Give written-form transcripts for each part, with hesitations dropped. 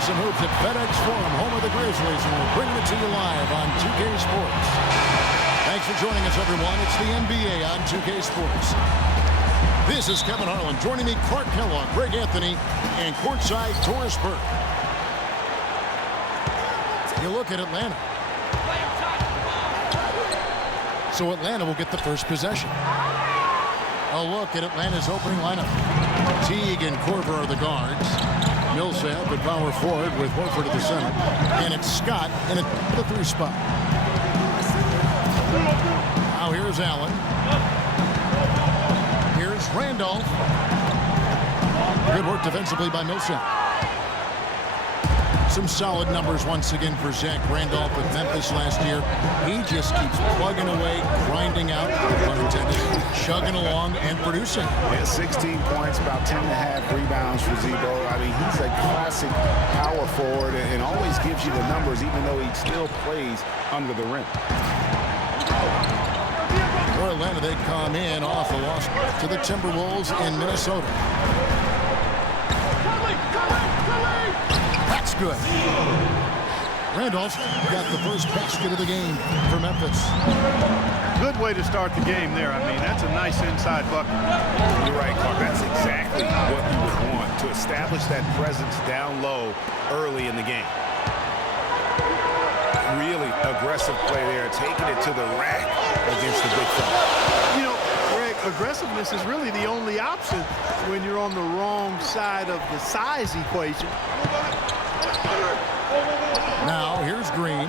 for some hoops at FedEx Forum, home of the Grizzlies, and we're bringing it to you live on 2K Sports. Thanks for joining us, everyone. It's the NBA on 2K Sports. This is Kevin Harlan. Joining me, Clark Kellogg, Greg Anthony, and courtside, Doris Burke. You look at Atlanta. So Atlanta will get the first possession. A look at Atlanta's opening lineup. Teague and Korver are the guards. Millsap at power forward with Horford at the center. And it's Scott in the 3 spot. Now here's Allen. Here's Randolph. Good work defensively by Millsap. Some solid numbers once again for Zach Randolph with Memphis last year. He just keeps plugging away, grinding out, chugging along, and producing. Yeah, 16 points, about 10.5 rebounds for Zebo. I mean, he's a classic power forward and always gives you the numbers, even though he still plays under the rim. For Atlanta, they come in off a loss to the Timberwolves in Minnesota. That's good. Randolph got the first basket of the game for Memphis. Good way to start the game there. I mean, that's a nice inside bucket. You're right, Clark. That's exactly what you would want, to establish that presence down low early in the game. Really aggressive play there, taking it to the rack against the big fella. You know, Greg, aggressiveness is really the only option when you're on the wrong side of the size equation. Now, here's Green.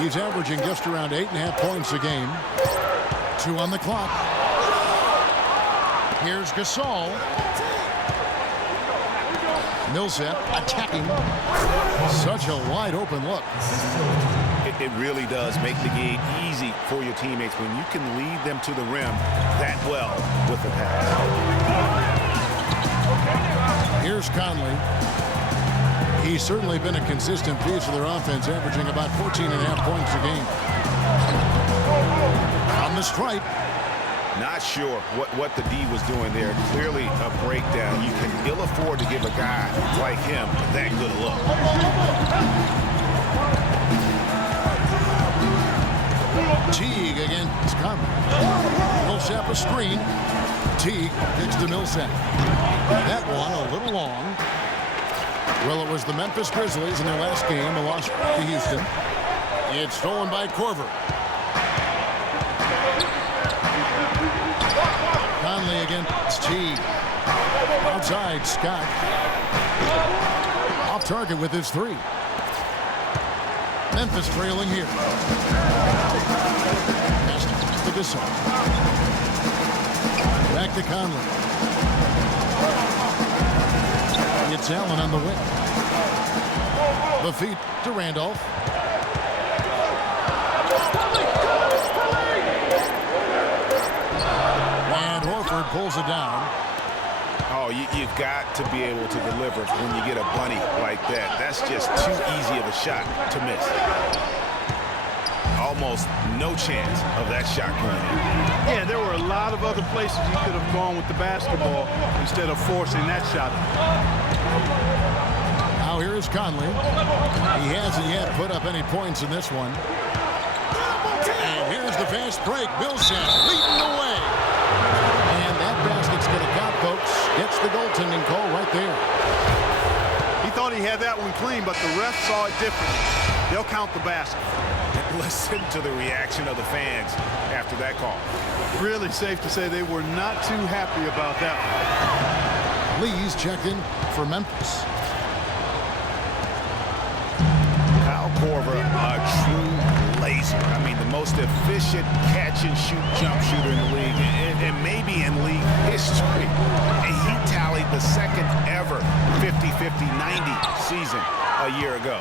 He's averaging just around 8.5 points a game. 2 on the clock. Here's Gasol. Millsap attacking. Such a wide open look. It really does make the game easy for your teammates when you can lead them to the rim that well with the pass. Here's Conley. He's certainly been a consistent piece of their offense, averaging about 14.5 points a game. On the stripe. Not sure what the D was doing there. Clearly a breakdown. You can ill afford to give a guy like him that good a look. Teague against Conley. Millsap a screen. Teague kicks to Millsap. That one a little long. Well, it was the Memphis Grizzlies in their last game, a loss to Houston. It's stolen by Korver. Conley against Teague. Outside, Scott. Off target with his 3. Memphis trailing here. Pass to Gasol. Back to Conley. It's Allen on the wing. The feed to Randolph. And Horford pulls it down. Oh, you've got to be able to deliver when you get a bunny like that. That's just too easy of a shot to miss. Almost no chance of that shot going in. Yeah, there were a lot of other places you could have gone with the basketball instead of forcing that shot. Now here is Conley. He hasn't yet put up any points in this one. And here's the fast break. Millsap leading the way. And that basket's going to count, folks. Gets the goaltending call right there. He thought he had that one clean, but the ref saw it differently. They'll count the basket. Listen to the reaction of the fans after that call. Really safe to say they were not too happy about that one. Lee's checked in for Memphis. Kyle Korver, a true laser. I mean, the most efficient catch-and-shoot jump shooter in the league, and maybe in league history. And he tallied the second ever 50-50-90 season a year ago.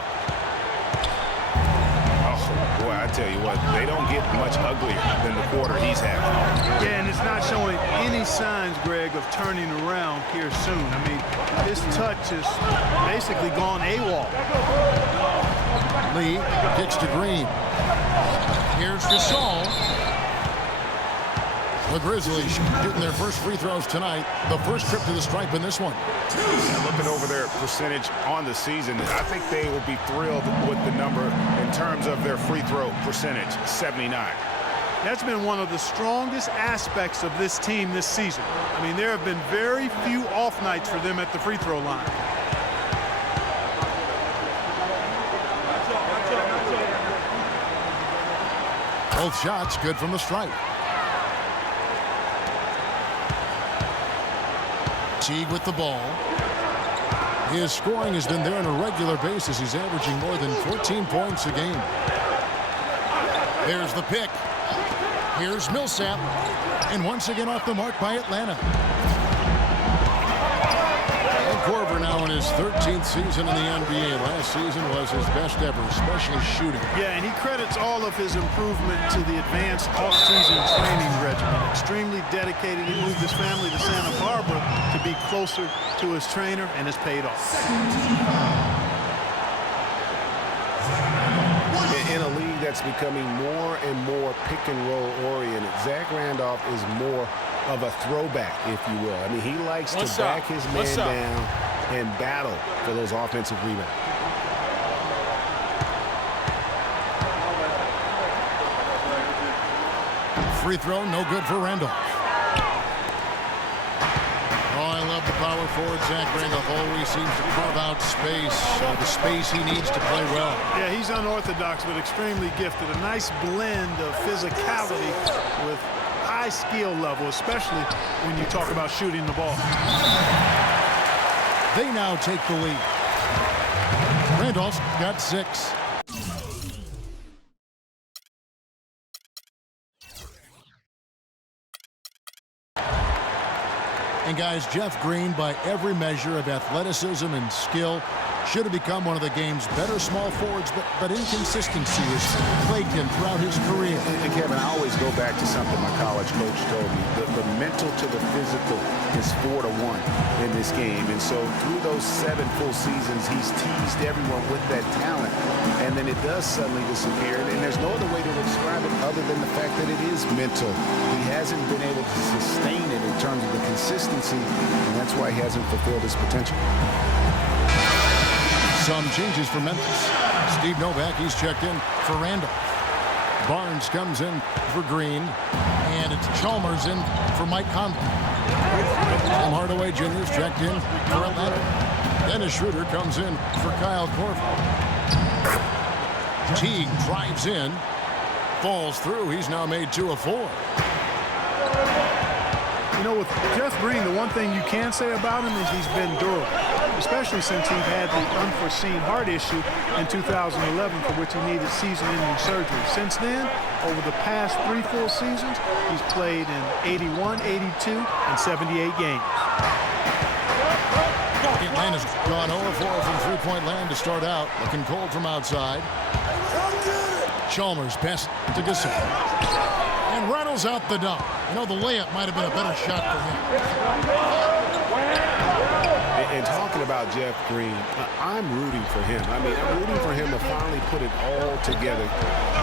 Boy, I tell you what, they don't get much uglier than the quarter he's having. Yeah, and it's not showing any signs, Greg, of turning around here soon. I mean, his touch is basically gone AWOL. Lee kicks to Green. Here's Gasol. The Grizzlies shooting their first free throws tonight. The first trip to the stripe in this one. Looking over their percentage on the season, I think they will be thrilled with the number in terms of their free throw percentage, 79. That's been one of the strongest aspects of this team this season. I mean, there have been very few off nights for them at the free throw line. Both shots good from the stripe. Teague with the ball. His scoring has been there on a regular basis. He's averaging more than 14 points a game. There's the pick. Here's Millsap. And once again off the mark by Atlanta. And Korver now in his 13th season in the NBA. Last season was his best ever, especially shooting. Yeah, and he credits all of his improvement to the advanced off-season training regimen. Extremely dedicated. He moved his family to Santa Barbara to be closer to his trainer, and it's paid off. In a league that's becoming more and more pick-and-roll oriented, Zach Randolph is more of a throwback, if you will. I mean, he likes to back his man down and battle for those offensive rebounds. Free throw, no good for Randolph. Oh, I love the power forward. Zach Randolph always seems to carve out space, the space he needs to play well. Yeah, he's unorthodox but extremely gifted. A nice blend of physicality with high skill level, especially when you talk about shooting the ball. They now take the lead. Randolph's got 6. And guys, Jeff Green, by every measure of athleticism and skill, should have become one of the game's better small forwards, but inconsistency has plagued him throughout his career. And Kevin, I always go back to something my college coach told me. The mental to the physical is 4-1 in this game. And so through those 7 full seasons, he's teased everyone with that talent. And then it does suddenly disappear. And there's no other way to describe it other than the fact that it is mental. He hasn't been able to sustain it in terms of the consistency, and that's why he hasn't fulfilled his potential. Some changes for Memphis. Steve Novak, he's checked in for Randolph. Barnes comes in for Green. And it's Chalmers in for Mike Conley. Tim Hardaway Jr. is checked in for Atlanta. Dennis Schroeder comes in for Kyle Korver. Teague drives in. Falls through. He's now made 2 of 4. You know, with Jeff Green, the one thing you can say about him is he's been durable, especially since he had the unforeseen heart issue in 2011 for which he needed season-ending surgery. Since then, over the past 3 full seasons, he's played in 81, 82, and 78 games. Atlanta's gone 0-4 from three-point land to start out. Looking cold from outside. Chalmers pass to Gasol. And Reynolds out the dunk. You know, the layup might have been a better shot for him. And talking about Jeff Green, I'm rooting for him. I mean, I'm rooting for him to finally put it all together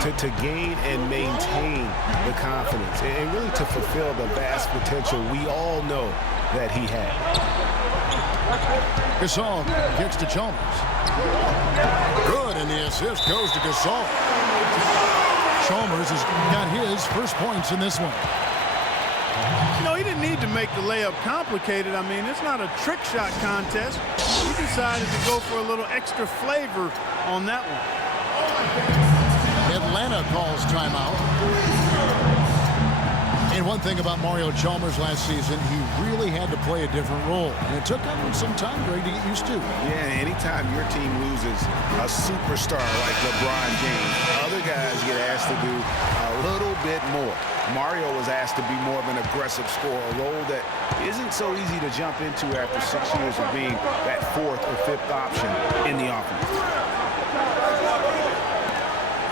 to gain and maintain the confidence and really to fulfill the vast potential we all know that he had. Gasol kicks to Chalmers. Good, and the assist goes to Gasol. Chalmers has got his first points in this one. You know, he didn't need to make the layup complicated. I mean, it's not a trick shot contest. He decided to go for a little extra flavor on that one. Atlanta calls timeout. And one thing about Mario Chalmers last season, he really had to play a different role. And it took him some time, Greg, to get used to. Yeah, anytime your team loses a superstar like LeBron James, other guys get asked to do a little bit more. Mario was asked to be more of an aggressive scorer, a role that isn't so easy to jump into after 6 years of being that 4th or 5th option in the offense.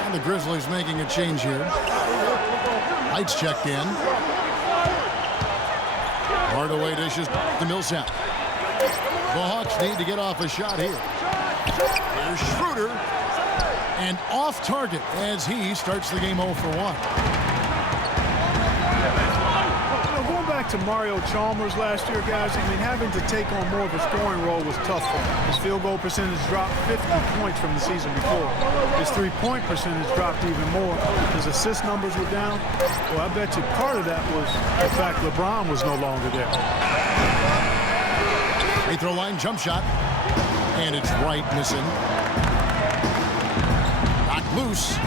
And the Grizzlies making a change here. Heights checked in. Hardaway dishes to Millsap. The Hawks need to get off a shot here. Here's Schroeder. And off target as he starts the game 0 for 1. back to Mario Chalmers last year, guys, I mean, having to take on more of a scoring role was tough for him. His field goal percentage dropped 50 points from the season before. His three-point percentage dropped even more. His assist numbers were down. Well, I bet you part of that was the fact LeBron was no longer there. Free throw line jump shot. And it's right, missing. Knocked loose.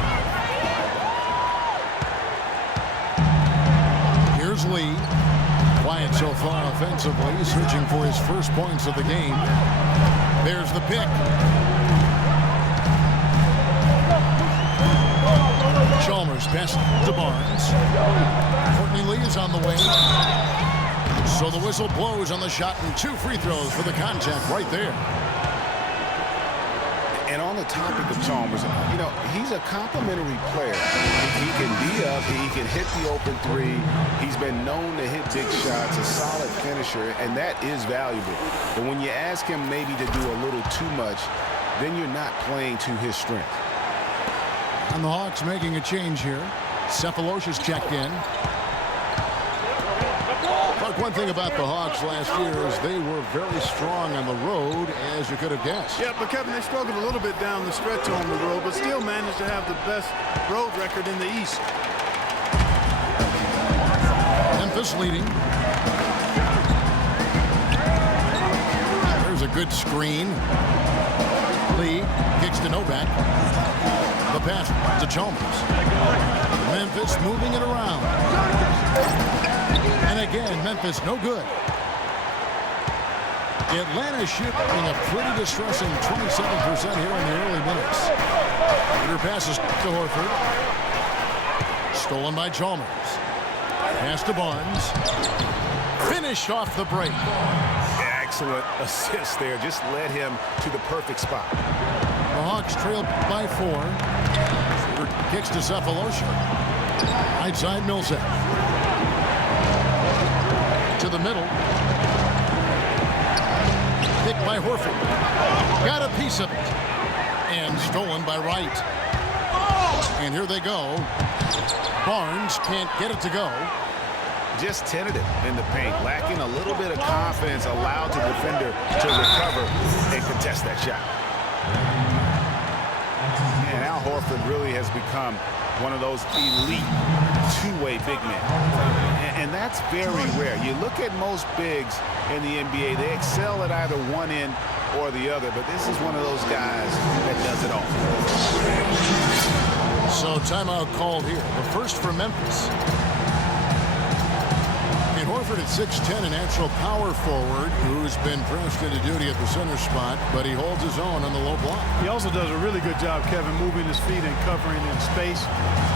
Here's Lee. Quiet so far offensively, searching for his first points of the game. There's the pick. Chalmers pass to Barnes. Courtney Lee is on the way. So the whistle blows on the shot and 2 free throws for the contact right there. And on the topic of Chalmers, you know, he's a complimentary player. He can be up, he can hit the open three. He's been known to hit big shots, a solid finisher, and that is valuable. But when you ask him maybe to do a little too much, then you're not playing to his strength. And the Hawks making a change here. Cephalosha's checked in. But one thing about the Hawks last year is they were very strong on the road, as you could have guessed. Yeah, but Kevin, they struggled a little bit down the stretch on the road, but still managed to have the best road record in the East. Memphis leading. There's a good screen. Lee kicks to Novak. The pass to Chalmers. Memphis moving it around. And again, Memphis no good. Atlanta shooting a pretty distressing 27% here in the early minutes. Peter passes to Horford. Stolen by Chalmers. Pass to Barnes. Finish off the break. Excellent assist there. Just led him to the perfect spot. The Hawks trail by 4. Kicks to Cephalosha. Right side Millsap. To the middle. Picked by Horford. Got a piece of it. And stolen by Wright. And here they go. Barnes can't get it to go. Just tentative in the paint, lacking a little bit of confidence, allowed the defender to recover and contest that shot. And Al Horford really has become one of those elite two-way big men. And that's very rare. You look at most bigs in the NBA, they excel at either one end or the other, but this is one of those guys that does it all. So timeout called here. The first for Memphis. And Horford at 6'10", a natural power forward who's been pressed into duty at the center spot, but he holds his own on the low block. He also does a really good job, Kevin, moving his feet and covering in space,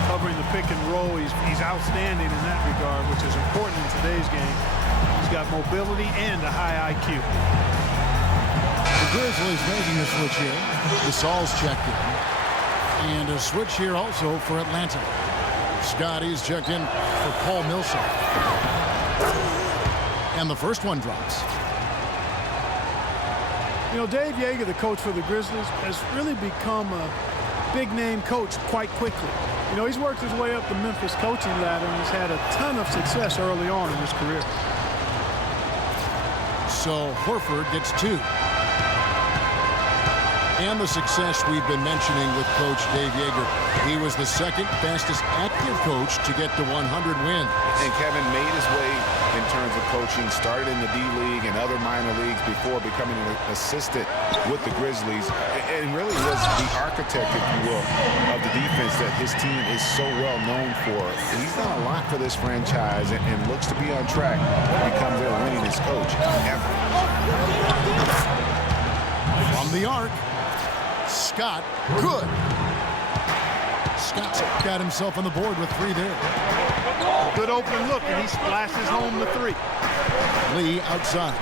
covering the pick and roll. He's outstanding in that regard, which is important in today's game. He's got mobility and a high IQ. The Grizzlies making a switch here. Gasol's checked in. And a switch here also for Atlanta. Scotty's checked in for Paul Millsap. And the first one drops. You know, Dave Yeager, the coach for the Grizzlies, has really become a big-name coach quite quickly. You know, he's worked his way up the Memphis coaching ladder and has had a ton of success early on in his career. So Horford gets 2. And the success we've been mentioning with Coach Dave Yeager. He was the second fastest active coach to get to 100 wins. And Kevin made his way in terms of coaching, started in the D-League and other minor leagues before becoming an assistant with the Grizzlies, and really was the architect, if you will, of the defense that his team is so well known for. And he's done a lot for this franchise and looks to be on track to become their winningest coach ever. From the arc, Scott, good. Scott's got himself on the board with 3 there. Good open look, and he splashes home the 3. Lee outside.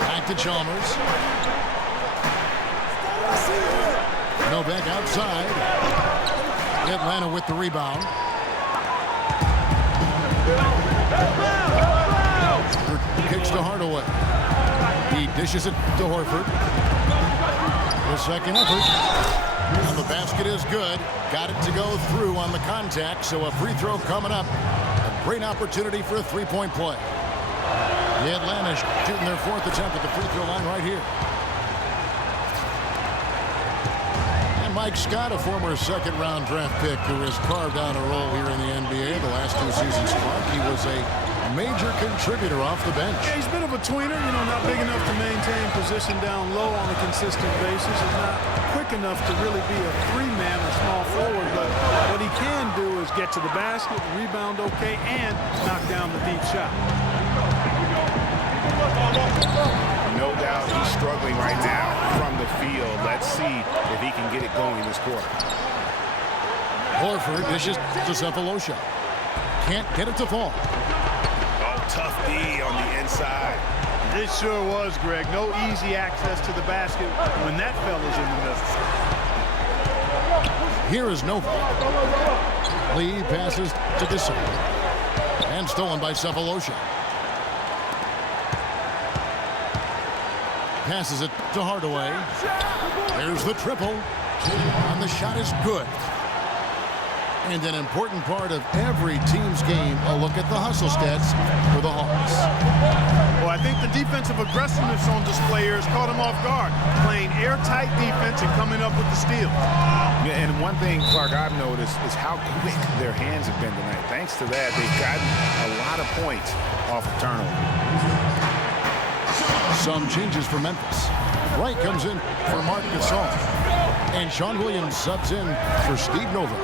Back to Chalmers. Novak outside. Atlanta with the rebound. Kicks to Hardaway. He dishes it to Horford. The second effort. And the basket is good. Got it to go through on the contact, so a free throw coming up Great opportunity for a three-point play. The Atlanta shooting their 4th attempt at the free throw line right here. And Mike Scott, a former second-round draft pick who has carved out a role here in the NBA the last 2 seasons. He was a major contributor off the bench. Yeah, he's a bit of a tweener, you know, not big enough to maintain position down low on a consistent basis. He's not quick enough to really be a 3-man or small forward, but what he can do is get to the basket, rebound okay, and knock down the deep shot. No doubt he's struggling right now from the field. Let's see if he can get it going this quarter. Horford dishes to Cephalosha. Can't get it to fall. Tough D on the inside. It sure was, Greg. No easy access to the basket when that fella's in the middle. Here is Nova. Lee passes to Dissel. And stolen by Cephalosha. Passes it to Hardaway. There's the triple. And the shot is good. And an important part of every team's game, a look at the hustle stats for the Hawks. Well, I think the defensive aggressiveness on display here has caught them off guard, playing airtight defense and coming up with the steal. Yeah, and one thing, Clark, I've noticed is how quick their hands have been tonight. Thanks to that, they've gotten a lot of points off of turnover. Some changes for Memphis. Wright comes in for Marc Gasol. And Sean Williams subs in for Steve Nova.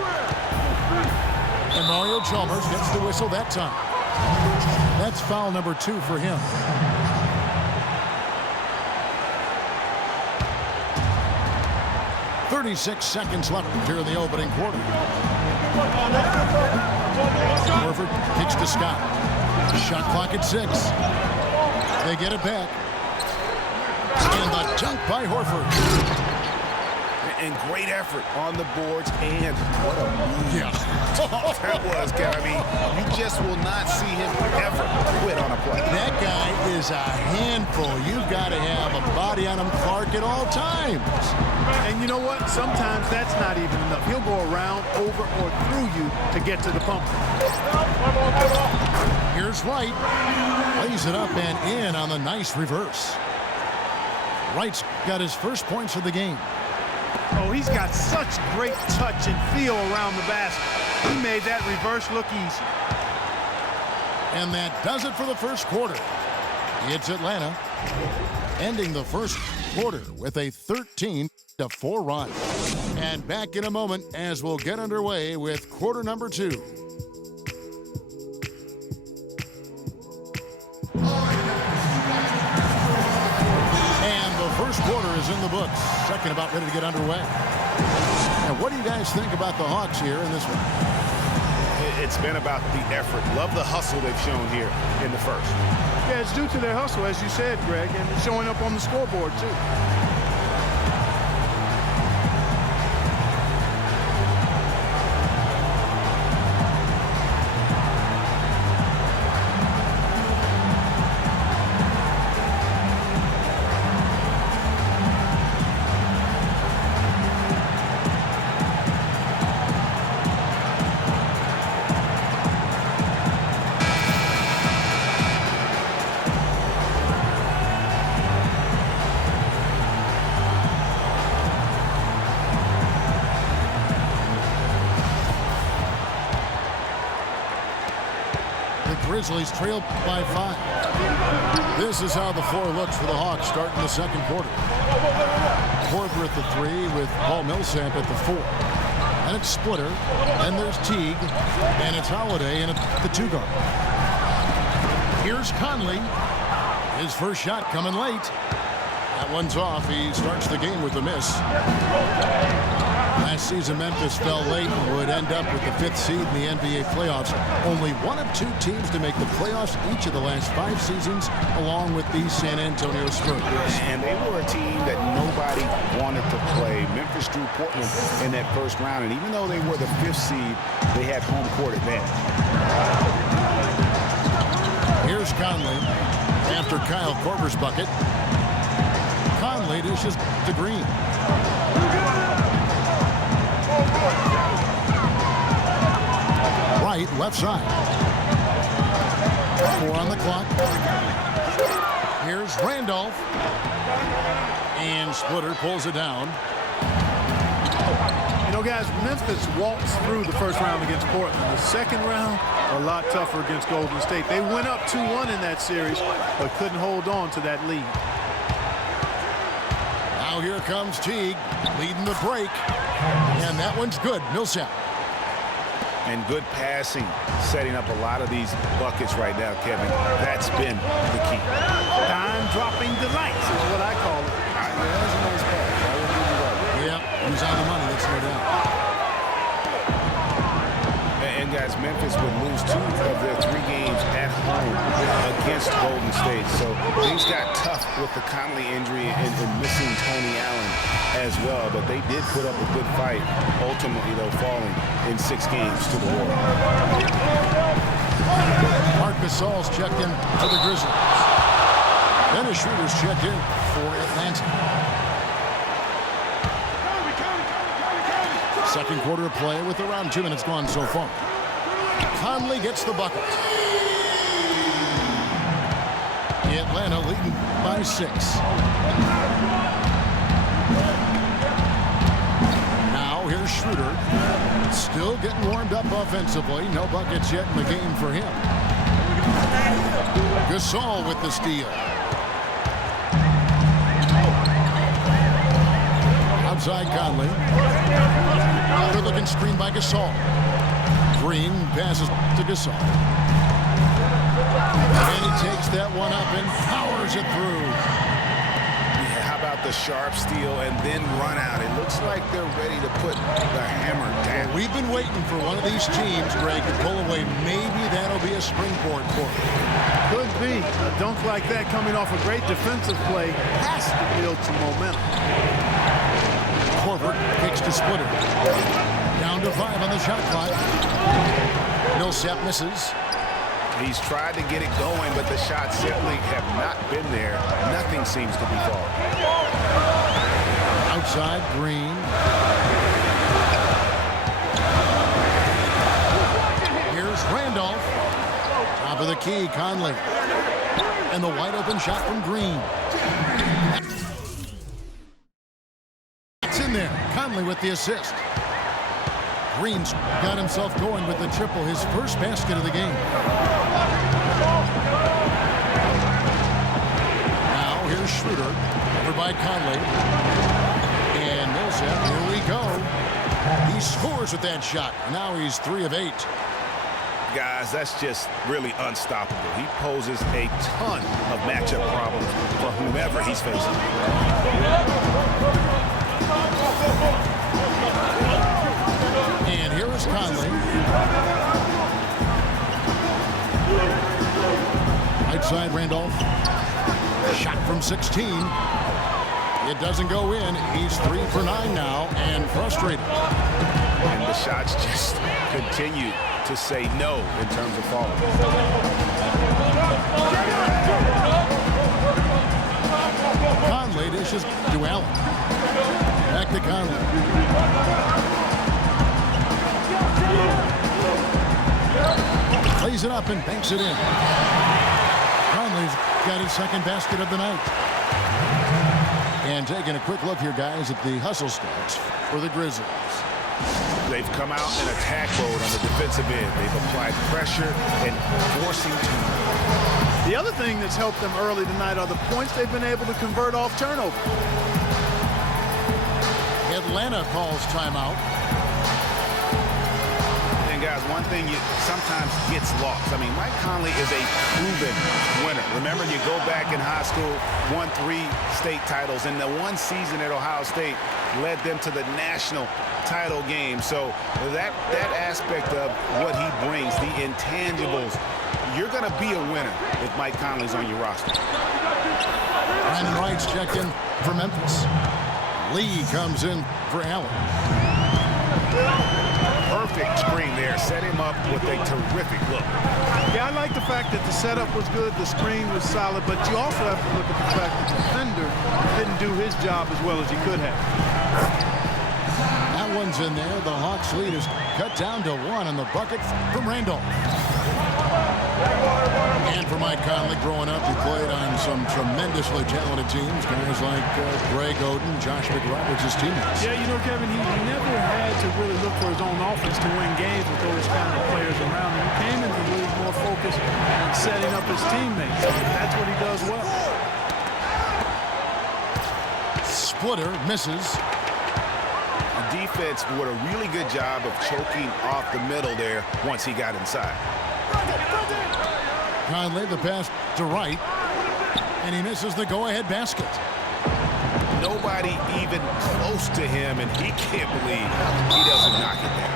And Mario Chalmers gets the whistle that time. That's foul number 2 for him. "36 seconds left here in the opening quarter. Horford kicks to Scott. Shot clock at 6. They get it back. And the dunk by Horford. And great effort on the boards, and what a move. Yeah. That was, Kevin. I mean, you just will not see him ever quit on a play. That guy is a handful. You've got to have a body on him, Clark, at all times. And you know what? Sometimes that's not even enough. He'll go around, over, or through you to get to the pump. Here's Wright. Lays it up and in on the nice reverse. Wright's got his first points of the game. Oh, he's got such great touch and feel around the basket. He made that reverse look easy. And that does it for the first quarter. It's Atlanta ending the first quarter with a 13-4 run. And back in a moment as we'll get underway with quarter number 2. First quarter is in the books. Second about ready to get underway. And what do you guys think about the Hawks here in this one? It's been about the effort. Love the hustle they've shown here in the first. Yeah, it's due to their hustle, as you said, Greg, and it's showing up on the scoreboard, too. Grizzlies trail by 5. This is how the floor looks for the Hawks starting the second quarter. Korver at the 3 with Paul Millsap at the 4. And it's Splitter. Then there's Teague. And it's Holiday in at the 2 guard. Here's Conley. His first shot coming late. That one's off. He starts the game with a miss. Last season, Memphis fell late and would end up with the 5th seed in the NBA playoffs. Only one of 2 teams to make the playoffs each of the last 5 seasons, along with the San Antonio Spurs. And they were a team that nobody wanted to play. Memphis drew Portland in that first round, and even though they were the 5th seed, they had home court advantage. Here's Conley after Kyle Korver's bucket. Conley dishes to Green. Right, left side. 4 on the clock. Here's Randolph. And Splitter pulls it down. You know, guys, Memphis waltzed through the first round against Portland. The second round, a lot tougher against Golden State. They went up 2-1 in that series, but couldn't hold on to that lead. Now here comes Teague, leading the break. And that one's good. Millsap. And good passing, setting up a lot of these buckets right now, Kevin. That's been the key. Dime-dropping delights is what I call it. That's a nice pass. I will give you that. Yep, he's on the money. That's no doubt. And guys, Memphis would lose 2 of their 3 games at home against Golden State. So things got tough with the Conley injury and missing Tony Allen as well. But they did put up a good fight, ultimately, though, falling in 6 games to the Warriors. Marc Gasol's checked in for the Grizzlies. Dennis Schroeder's checked in for Atlanta. Second quarter of play with around 2 minutes gone so far. Conley gets the bucket. Atlanta leading by 6. Now here's Schroeder. Still getting warmed up offensively. No buckets yet in the game for him. Gasol with the steal. Outside Conley. Good looking screen by Gasol. Green passes to Gasol. And he takes that one up and powers it through. Yeah, how about the sharp steal and then run out? It looks like they're ready to put the hammer down. We've been waiting for one of these teams, Greg, to pull away. Maybe that'll be a springboard for them. Could be. A dunk like that coming off a great defensive play has to build some momentum. Korver kicks to Splitter. Down to 5 on the shot clock. Millsap misses. He's tried to get it going, but the shots simply have not been there. Nothing seems to be falling. Outside, Green. Here's Randolph. Top of the key, Conley. And the wide open shot from Green. It's in there. Conley with the assist. Green's got himself going with the triple, his first basket of the game. Now here's Schroeder, over by Conley. And Millsap, here we go. He scores with that shot. Now he's 3 of 8. Guys, that's just really unstoppable. He poses a ton of matchup problems for whomever he's facing. And here is Conley. Right side, Randolph. Shot from 16. It doesn't go in. He's 3 for 9 now and frustrated. And the shots just continue to say no in terms of falling. Conley dishes to Allen. Back to Conley. Plays it up and banks it in. Conley's got his second basket of the night. And taking a quick look here, guys, at the hustle stats for the Grizzlies. They've come out in attack mode on the defensive end. They've applied pressure and forcing turnovers. The other thing that's helped them early tonight are the points they've been able to convert off turnover. Atlanta calls timeout. And guys, one thing you sometimes gets lost. I mean, Mike Conley is a proven winner. Remember, you go back in high school, won 3 state titles, and the one season at Ohio State led them to the national title game. So that aspect of what he brings, the intangibles, you're going to be a winner if Mike Conley's on your roster. Brandon Wright's checked in for Memphis. Lee comes in for Allen. Perfect screen there. Set him up with a terrific look. Yeah, I like the fact that the setup was good, the screen was solid, but you also have to look at the fact that the defender didn't do his job as well as he could have. That one's in there. The Hawks lead is cut down to 1 on the bucket from Randolph. And for Mike Conley, growing up, he played on some tremendously talented teams. Guys like Greg Oden, Josh McRoberts, his teammates. Yeah, you know, Kevin, he never had to really look for his own offense to win games with those kind of players around him. He came into the league more focused on setting up his teammates. That's what he does well. Splitter misses. The defense did a really good job of choking off the middle there once he got inside. Conley, the pass to right, and he misses the go-ahead basket. Nobody even close to him, and he can't believe he doesn't knock it down.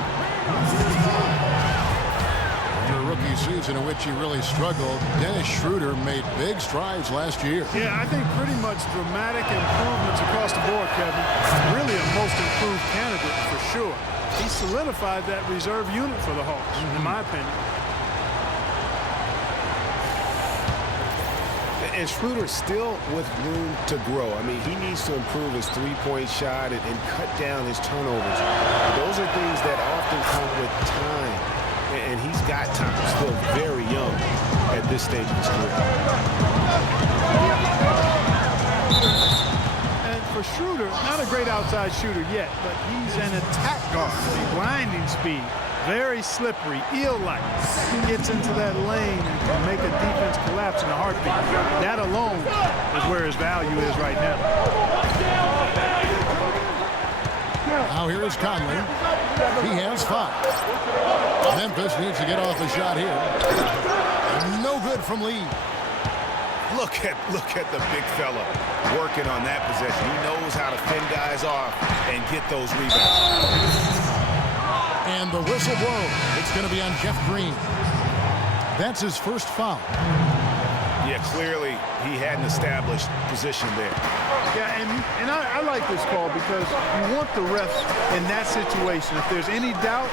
In a rookie season in which he really struggled, Dennis Schroeder made big strides last year. Yeah, I think pretty much dramatic improvements across the board, Kevin. Really a most improved candidate for sure. He solidified that reserve unit for the Hawks, in my opinion. And Schroeder still with room to grow. I mean, he needs to improve his three-point shot and cut down his turnovers. Those are things that often come with time. And he's got time. Still very young at this stage of his career. And for Schroeder, not a great outside shooter yet, but he's an attack guard. Blinding speed. Very slippery, eel-like. He gets into that lane and can make a defense collapse in a heartbeat. That alone is where his value is right now. Now here is Conley. He has 5. Memphis needs to get off a shot here. No good from Lee. Look at the big fella working on that possession. He knows how to fend guys off and get those rebounds. And the whistle blows. It's going to be on Jeff Green. That's his first foul. Yeah, clearly he had an established position there. Yeah, and I like this call because you want the refs in that situation. If there's any doubt,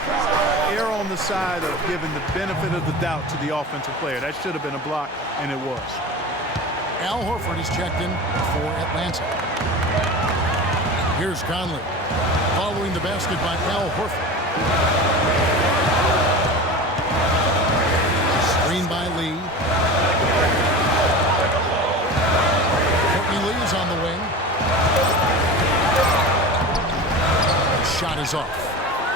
err on the side of giving the benefit of the doubt to the offensive player. That should have been a block, and it was. Al Horford is checked in for Atlanta. Here's Conley. Following the basket by Al Horford. Screen by Lee. Courtney Lee is on the wing. Shot is off.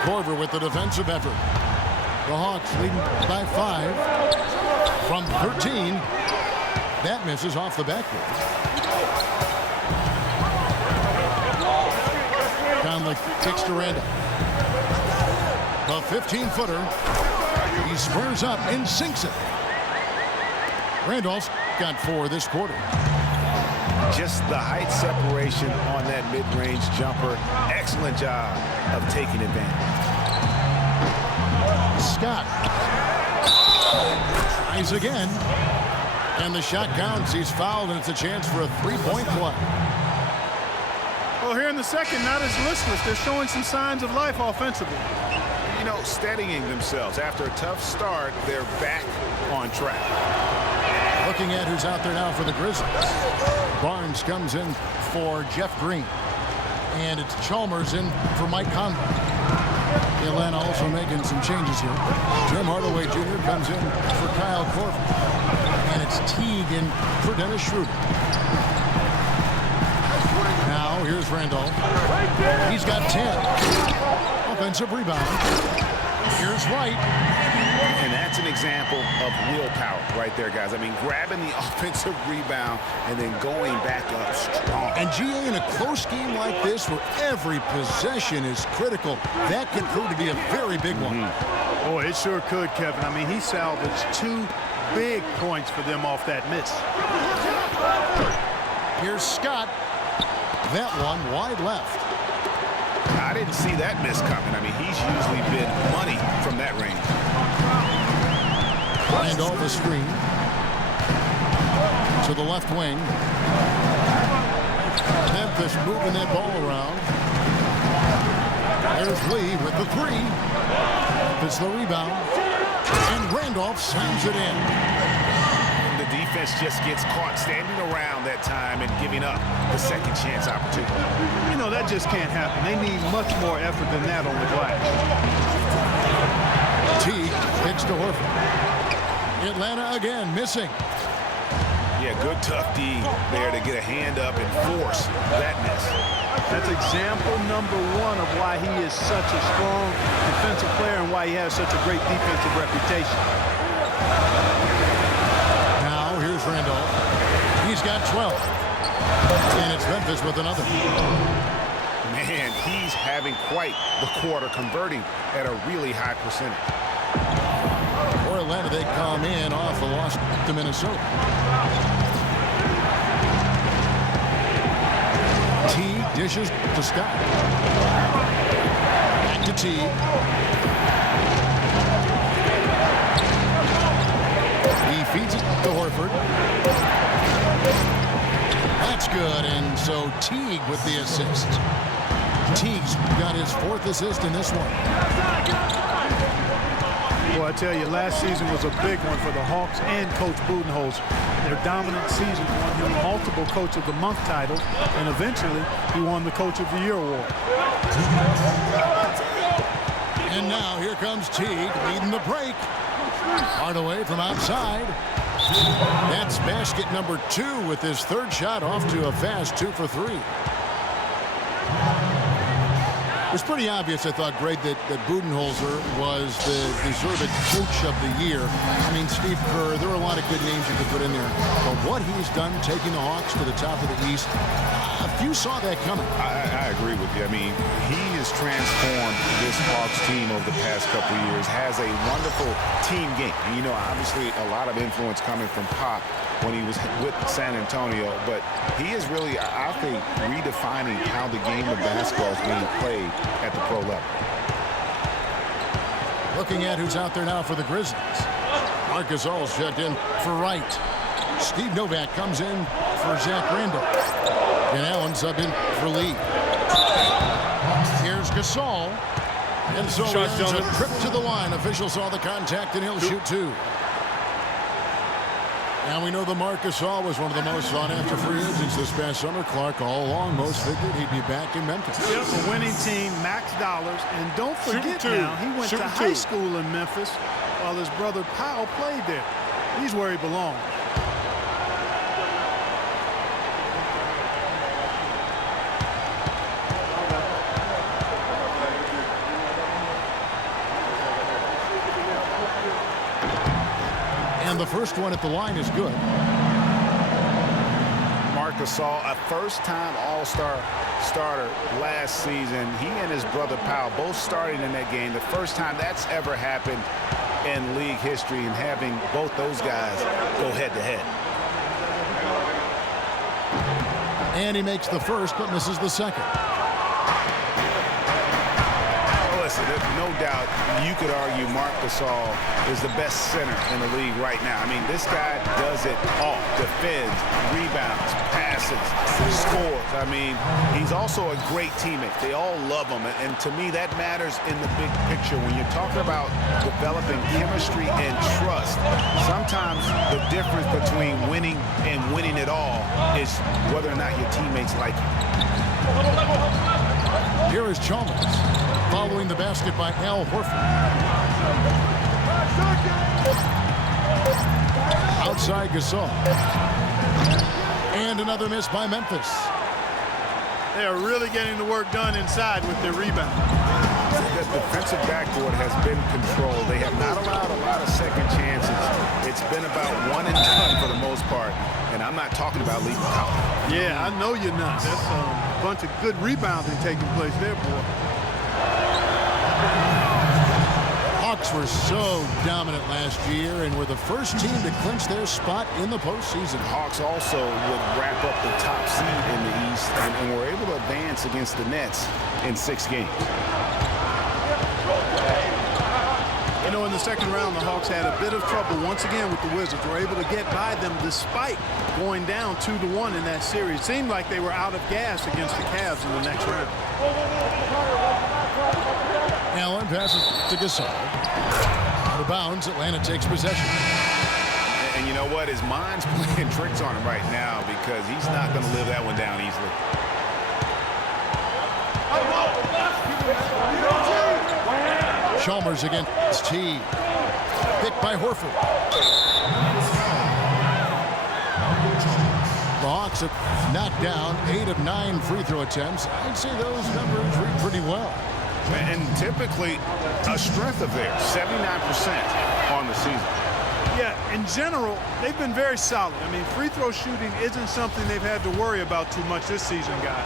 Korver with the defensive effort. The Hawks leading by 5 from 13. That misses off the backboard. Conley kicks to Randall. The 15-footer. He spurs up and sinks it. Randolph's got 4 this quarter. Just the height separation on that mid-range jumper. Excellent job of taking advantage. Scott tries again. And the shot counts. He's fouled, and it's a chance for a 3-point play. Well, here in the second, not as listless. They're showing some signs of life offensively. You know, steadying themselves. After a tough start, they're back on track. Looking at who's out there now for the Grizzlies. Barnes comes in for Jeff Green. And it's Chalmers in for Mike Conley. Atlanta also making some changes here. Tim Hardaway Jr. comes in for Kyle Korver. And it's Teague in for Dennis Schroeder. Now here's Randolph. He's got 10. Offensive rebound. Here's White. And that's an example of willpower right there, guys. I mean, grabbing the offensive rebound and then going back up strong. And GA, in a close game like this where every possession is critical, that could prove to be a very big one. Boy, it sure could, Kevin. I mean, he salvaged 2 big points for them off that miss. Here's Scott. That one wide left. I didn't see that miss coming. I mean, he's usually been money from that range. And off the screen to the left wing. Memphis moving that ball around. There's Lee with the 3. Memphis the rebound. And Randolph slams it in. The defense just gets caught standing around that time and giving up the second chance opportunity. You know, that just can't happen. They need much more effort than that on the glass. Teague kicks to Horford. Atlanta again missing. Yeah, good tough D there to get a hand up and force that miss. That's example number 1 of why he is such a strong defensive player and why he has such a great defensive reputation. Now here's Randolph. He's got 12. And it's Memphis with another. Man, he's having quite the quarter, converting at a really high percentage. For Atlanta, they come in off a loss to Minnesota. Teague dishes to Scott. Back to Teague. He feeds it to Horford. That's good, and so Teague with the assist. Teague's got his 4th assist in this one. Well, I tell you, last season was a big one for the Hawks and Coach Budenholzer. Their dominant season won him multiple Coach of the Month titles, and eventually he won the Coach of the Year award. And now here comes Teague leading the break. Hardaway from outside. That's basket number 2 with his 3rd shot off to a fast 2 for 3. It was pretty obvious, I thought, Greg, that Budenholzer was the deserved Coach of the Year. I mean, Steve Kerr, there were a lot of good names you could put in there. But what he's done taking the Hawks to the top of the East, a few saw that coming. I agree with you. I mean, he has transformed this Hawks team over the past couple of years, has a wonderful team game. You know, obviously a lot of influence coming from Pop when he was with San Antonio, but he is really, I think, redefining how the game of basketball is being played at the pro level. Looking at who's out there now for the Grizzlies. Marcus All's checked in for Wright. Steve Novak comes in for Zach Randolph. And Allen's up in for Lee. Here's Gasol. And so there's a trip to the line. Officials saw the contact, and he'll shoot 2. Now we know the Marcus Gasol was one of the most sought-after free agents this past summer. Clark all along most figured he'd be back in Memphis. Yep, a winning team, max dollars, and don't forget now, he went to high school in Memphis while his brother Powell played there. He's where he belongs. And the first one at the line is good. Marcus Gasol, a first-time All-Star starter last season. He and his brother Powell both starting in that game. The first time that's ever happened in league history, and having both those guys go head-to-head. And he makes the first, but misses the second. Listen, no doubt you could argue Marcus Gasol is the best center in the league right now. I mean, this guy does it all. Defends, rebounds, passes, scores. I mean, he's also a great teammate. They all love him. And to me, that matters in the big picture. When you're talking about developing chemistry and trust, sometimes the difference between winning and winning it all is whether or not your teammates like you. Here is Chalmers, following the basket by Al Horford. Outside Gasol. And another miss by Memphis. They are really getting the work done inside with their rebound. The defensive backboard has been controlled. They have not allowed a lot of second chances. It's been about one and done for the most part. And I'm not talking about leaving out. Yeah, I know you're not. That's a bunch of good rebounding taking place there, boy. Hawks were so dominant last year and were the first team to clinch their spot in the postseason. Hawks also would wrap up the top seed in the East and were able to advance against the Nets in 6 games. You know, in the second round, the Hawks had a bit of trouble once again with the Wizards. Were able to get by them despite going down 2-1 in that series. It seemed like they were out of gas against the Cavs in the next round. Allen passes to Gasol. Out of bounds, Atlanta takes possession. And you know what? His mind's playing tricks on him right now because he's not going to live that one down easily. Chalmers against Teague. Picked by Horford. The Hawks have knocked down 8 of 9 free throw attempts. I'd say those numbers read pretty well. And typically a strength of theirs, 79% on the season. Yeah, in general, they've been very solid. I mean, free throw shooting isn't something they've had to worry about too much this season, guys.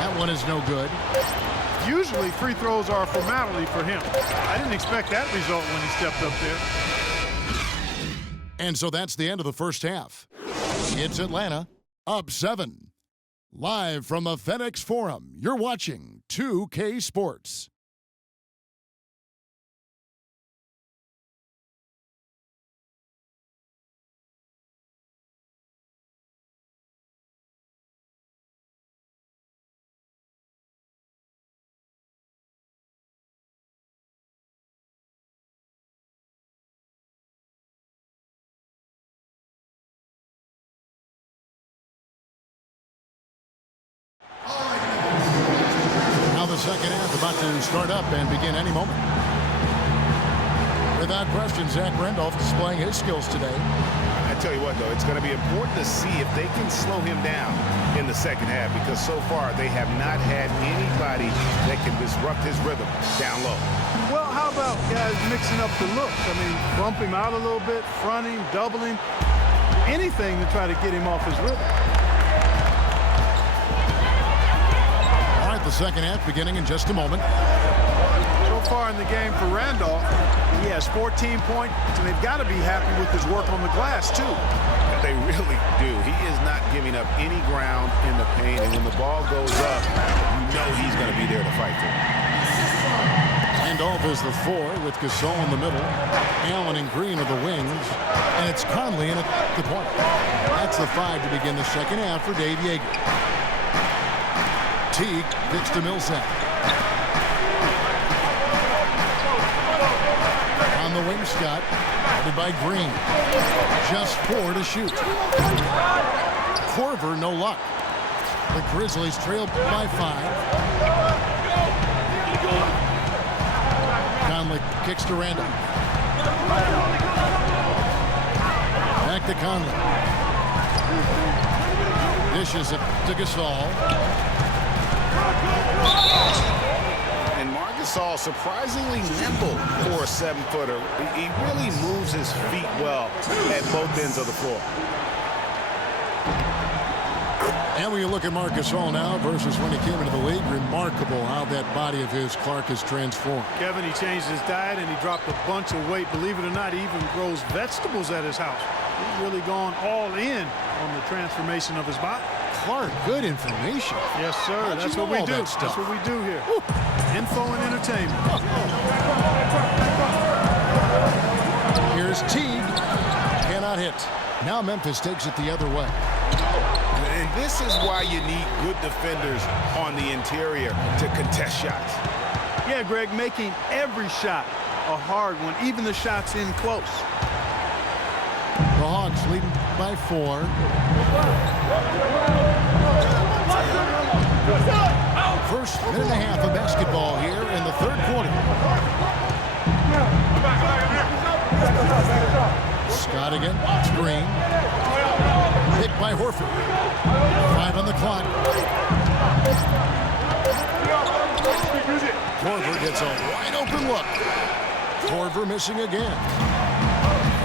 That one is no good. Usually, free throws are a formality for him. I didn't expect that result when he stepped up there. And so that's the end of the first half. It's Atlanta, up 7. Live from the FedEx Forum, you're watching 2K Sports. The second half about to start up and begin any moment. Without question, Zach Randolph displaying his skills today. I tell you what, though, it's going to be important to see if they can slow him down in the second half, because so far they have not had anybody that can disrupt his rhythm down low. Well, how about guys mixing up the looks? I mean, bump him out a little bit, front him, double him, anything to try to get him off his rhythm. The second half beginning in just a moment. So far in the game for Randolph, he has 14 points, and they've got to be happy with his work on the glass, too. They really do. He is not giving up any ground in the paint, and when the ball goes up, you know he's going to be there to fight for it. Randolph is the 4 with Gasol in the middle. Allen and Green are the wings, and it's Conley in at the point. That's the 5 to begin the second half for Dave Yeager. Teague gets to Millsap. On the wing, Scott, headed by Green. Just 4 to shoot. Korver, no luck. The Grizzlies trail by 5. Conley kicks to Randolph. Back to Conley. Dishes it to Gasol. And Gasol surprisingly nimble for a 7-footer. He really moves his feet well at both ends of the floor. And when you look at Gasol now versus when he came into the league, remarkable how that body of his, Clark, has transformed. Kevin, he changed his diet and he dropped a bunch of weight. Believe it or not, he even grows vegetables at his house. He's really gone all in on the transformation of his body. Clark, good information. Yes, sir. That's what we do. That's what we do here. Woo. Info and entertainment. Here's Teague. Cannot hit. Now Memphis takes it the other way. And this is why you need good defenders on the interior to contest shots. Yeah, Greg, making every shot a hard one, even the shots in close. The Hawks leading by 4. First minute and a half of basketball here in the third quarter. Scott again. It's Green. Hit by Horford. 5 on the clock. Korver gets a wide open look. Korver missing again.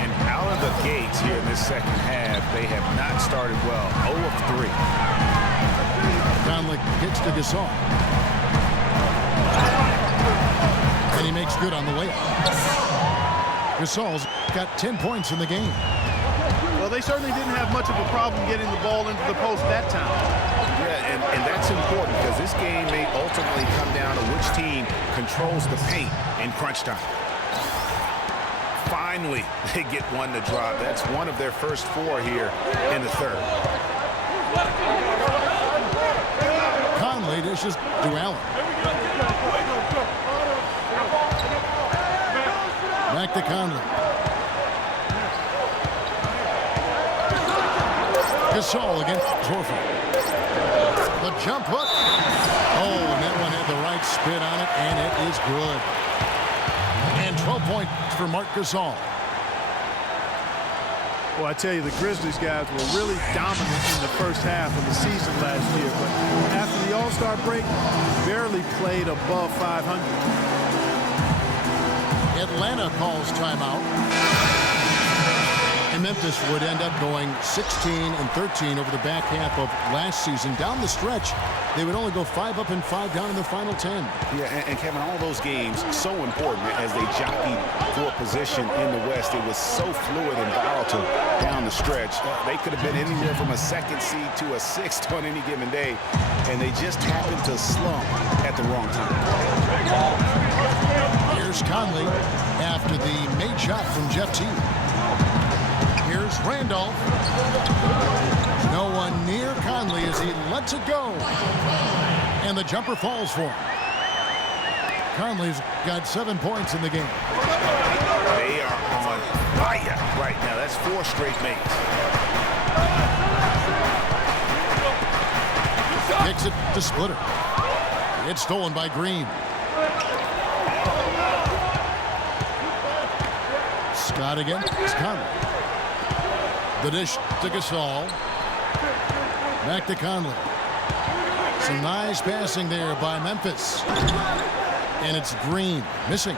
And out of the gates here in this second half, they have not started well. 0 of 3. Conley kicks to Gasol. And he makes good on the layup. Gasol's got 10 points in the game. Well, they certainly didn't have much of a problem getting the ball into the post that time. Yeah, and that's important because this game may ultimately come down to which team controls the paint in crunch time. Finally, they get one to drop. That's one of their first 4 here in the third. Conley dishes to Allen. Back to Conley. Gasol against Horford. The jump hook. Oh, and that one had the right spin on it, and it is good. 12 points for Marc Gasol. Well, I tell you, the Grizzlies guys were really dominant in the first half of the season last year, but after the All-Star break, barely played above 500. Atlanta calls timeout. And Memphis would end up going 16-13 over the back half of last season. Down the stretch, they would only go 5 up and 5 down in the final 10. Yeah, and Kevin, all those games so important as they jockeyed for position in the West. It was so fluid and volatile down the stretch. They could have been anywhere from a 2nd seed to a 6th on any given day, and they just happened to slump at the wrong time. Here's Conley after the made shot from Jeff Teague. Here's Randolph. No one near Conley as he lets it go. And the jumper falls for him. Conley's got 7 points in the game. They are on fire right now. That's 4 straight makes. Kicks it to Splitter. It's stolen by Green. Scott again. It's Conley. The dish to Gasol. Back to Conley. Some nice passing there by Memphis. And it's Green missing.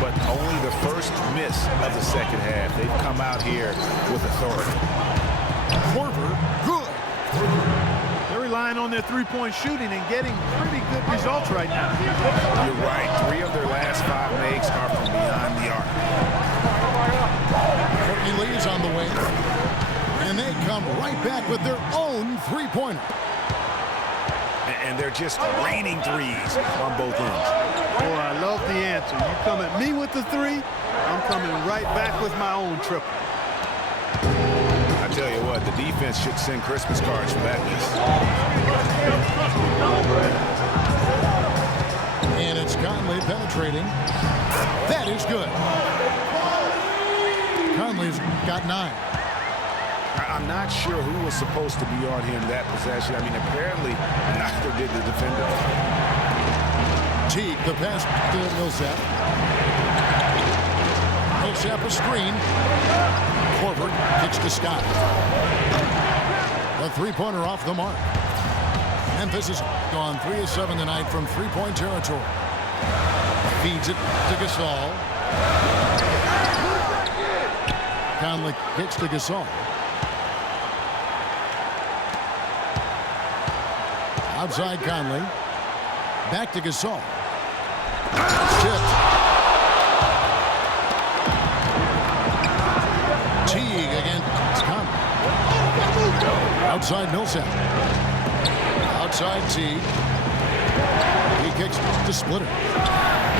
But only the first miss of the second half. They've come out here with authority. Korver, good. They're relying on their three-point shooting and getting pretty good results right now. You're right. 3 of their last 5 makes are from beyond the arc. Courtney Lee is on the way. And they come right back with their own three-pointer. And they're just raining threes on both ends. Boy, I love the answer. You come at me with the 3, I'm coming right back with my own triple. I tell you what, the defense should send Christmas cards for that miss. And it's Conley penetrating. That is good. Conley's got 9. I'm not sure who was supposed to be on him that possession. I mean, apparently neither did the defender. Teague, the pass to Millsap. Millsap a screen. Korver kicks to Scott. The three-pointer off the mark. Memphis has gone 3 of 7 tonight from three-point territory. Feeds it to Gasol. Conley kicks to Gasol. Outside Conley. Back to Gasol. Tipped. Teague again. It's Conley. Outside Millsap. Outside Teague. He kicks to Splitter.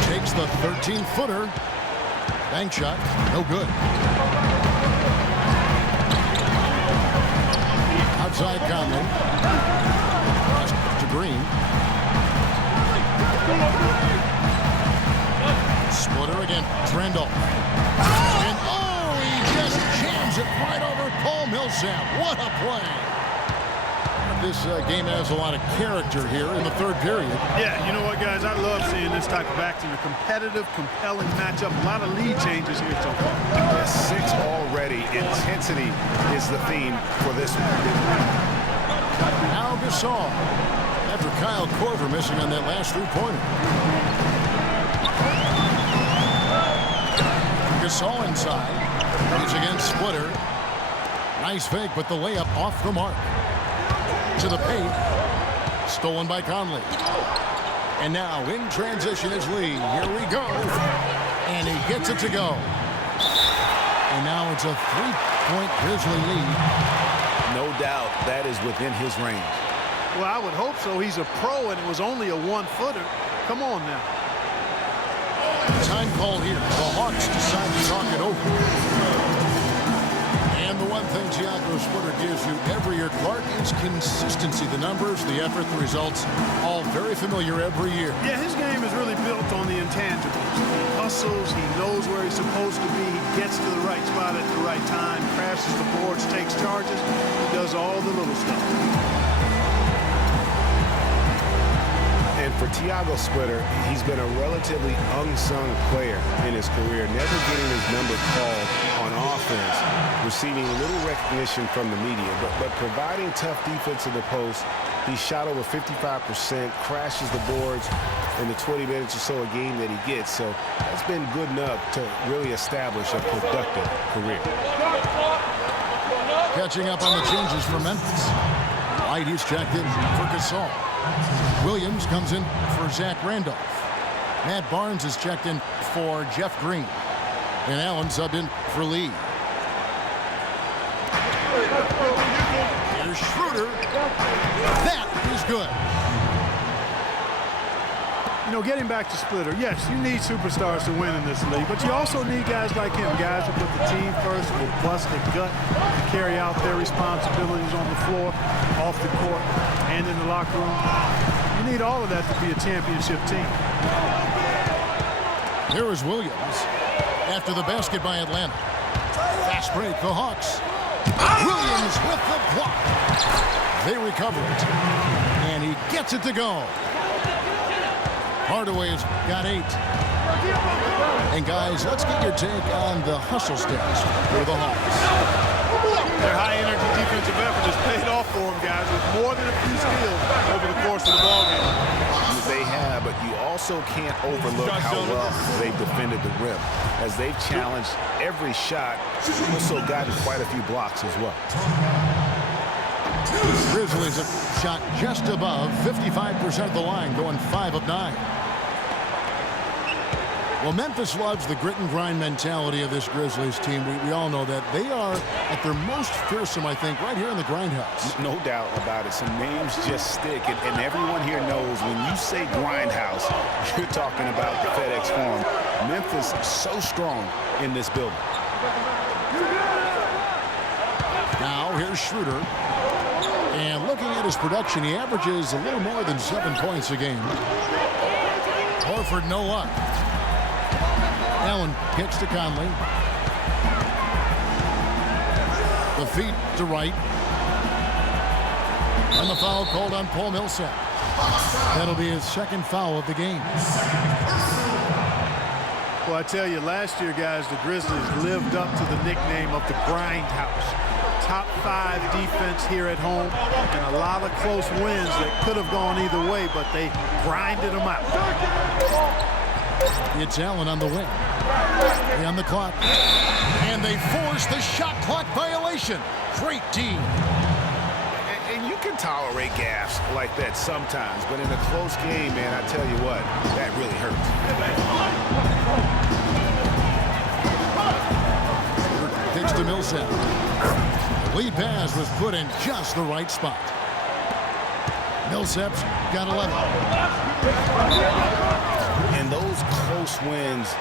Takes the 13-footer. Bank shot. No good. Outside Conley. To Green. Splitter again. Randolph. And oh, he just jams it right over Paul Millsap. What a play. This game has a lot of character here in the third period. Yeah, you know what, guys? I love seeing this type of action. A competitive, compelling matchup. A lot of lead changes here so far. 6 already. Intensity is the theme for this one. Now Gasol. After Kyle Korver missing on that last three-pointer. Gasol inside. He's against Splitter. Nice fake, but the layup off the mark. To the paint. Stolen by Conley. And now in transition is Lee. Here we go. And he gets it to go. And now it's a 3-point Grizzly lead. No doubt that is within his range. Well, I would hope so. He's a pro, and it was only a 1-footer. Come on now. Time call here. The Hawks decide to talk it over. And the one thing Tiago Splitter gives you every year, Clark, is consistency. The numbers, the effort, the results, all very familiar every year. Yeah, his game is really built on the intangibles. He hustles. He knows where he's supposed to be. He gets to the right spot at the right time, crashes the boards, takes charges. He does all the little stuff. And For Tiago Splitter, he's been a relatively unsung player in his career, never getting his number called on offense, receiving little recognition from the media, but providing tough defense in the post. He shot over 55%, crashes the boards in the 20 minutes or so a game that he gets. So that's been good enough to really establish a productive career. Catching up on the changes for Memphis. White, he's checked in for Gasol. Williams comes in for Zach Randolph. Matt Barnes is checked in for Jeff Green. And Allen subbed in for Lee. Here's Schroeder. That is good. You know, getting back to Splitter, yes, you need superstars to win in this league, but you also need guys like him, guys who put the team first, will bust their gut to carry out their responsibilities on the floor, off the court, and in the locker room. You need all of that to be a championship team. Here is Williams after the basket by Atlanta. Fast break, the Hawks. Williams with the block. They recover it, and he gets it to go. Hardaway's got 8. And guys, let's get your take on the hustle stats for the Hawks. Their high-energy defensive effort has paid off for them, guys, with more than a few steals over the course of the ballgame. They have, but you also can't overlook how well they've defended the rim. As they've challenged every shot, also gotten quite a few blocks as well. Grizzlies have shot just above 55% of the line, going 5 of 9. Well, Memphis loves the grit and grind mentality of this Grizzlies team. We all know that. They are at their most fearsome, I think, right here in the Grindhouse. No doubt about it. Some names just stick, and everyone here knows when you say Grindhouse, you're talking about the FedEx Forum. Memphis is so strong in this building. Now, here's Schroeder. And looking at his production, he averages a little more than 7 points a game. Horford, no luck. Allen kicks to Conley. The feet to Wright. And the foul called on Paul Millsap. That'll be his second foul of the game. Well, I tell you, last year, guys, the Grizzlies lived up to the nickname of the Grindhouse. Top 5 defense here at home, and a lot of close wins that could have gone either way, but they grinded them out. It's Allen on the wing. On the clock. And they force the shot clock violation. Great team. And you can tolerate gaffes like that sometimes, but in a close game, man, I tell you what, that really hurts. Kicks to Millsap. The lead pass was put in just the right spot. Millsap's got 11. And those close wins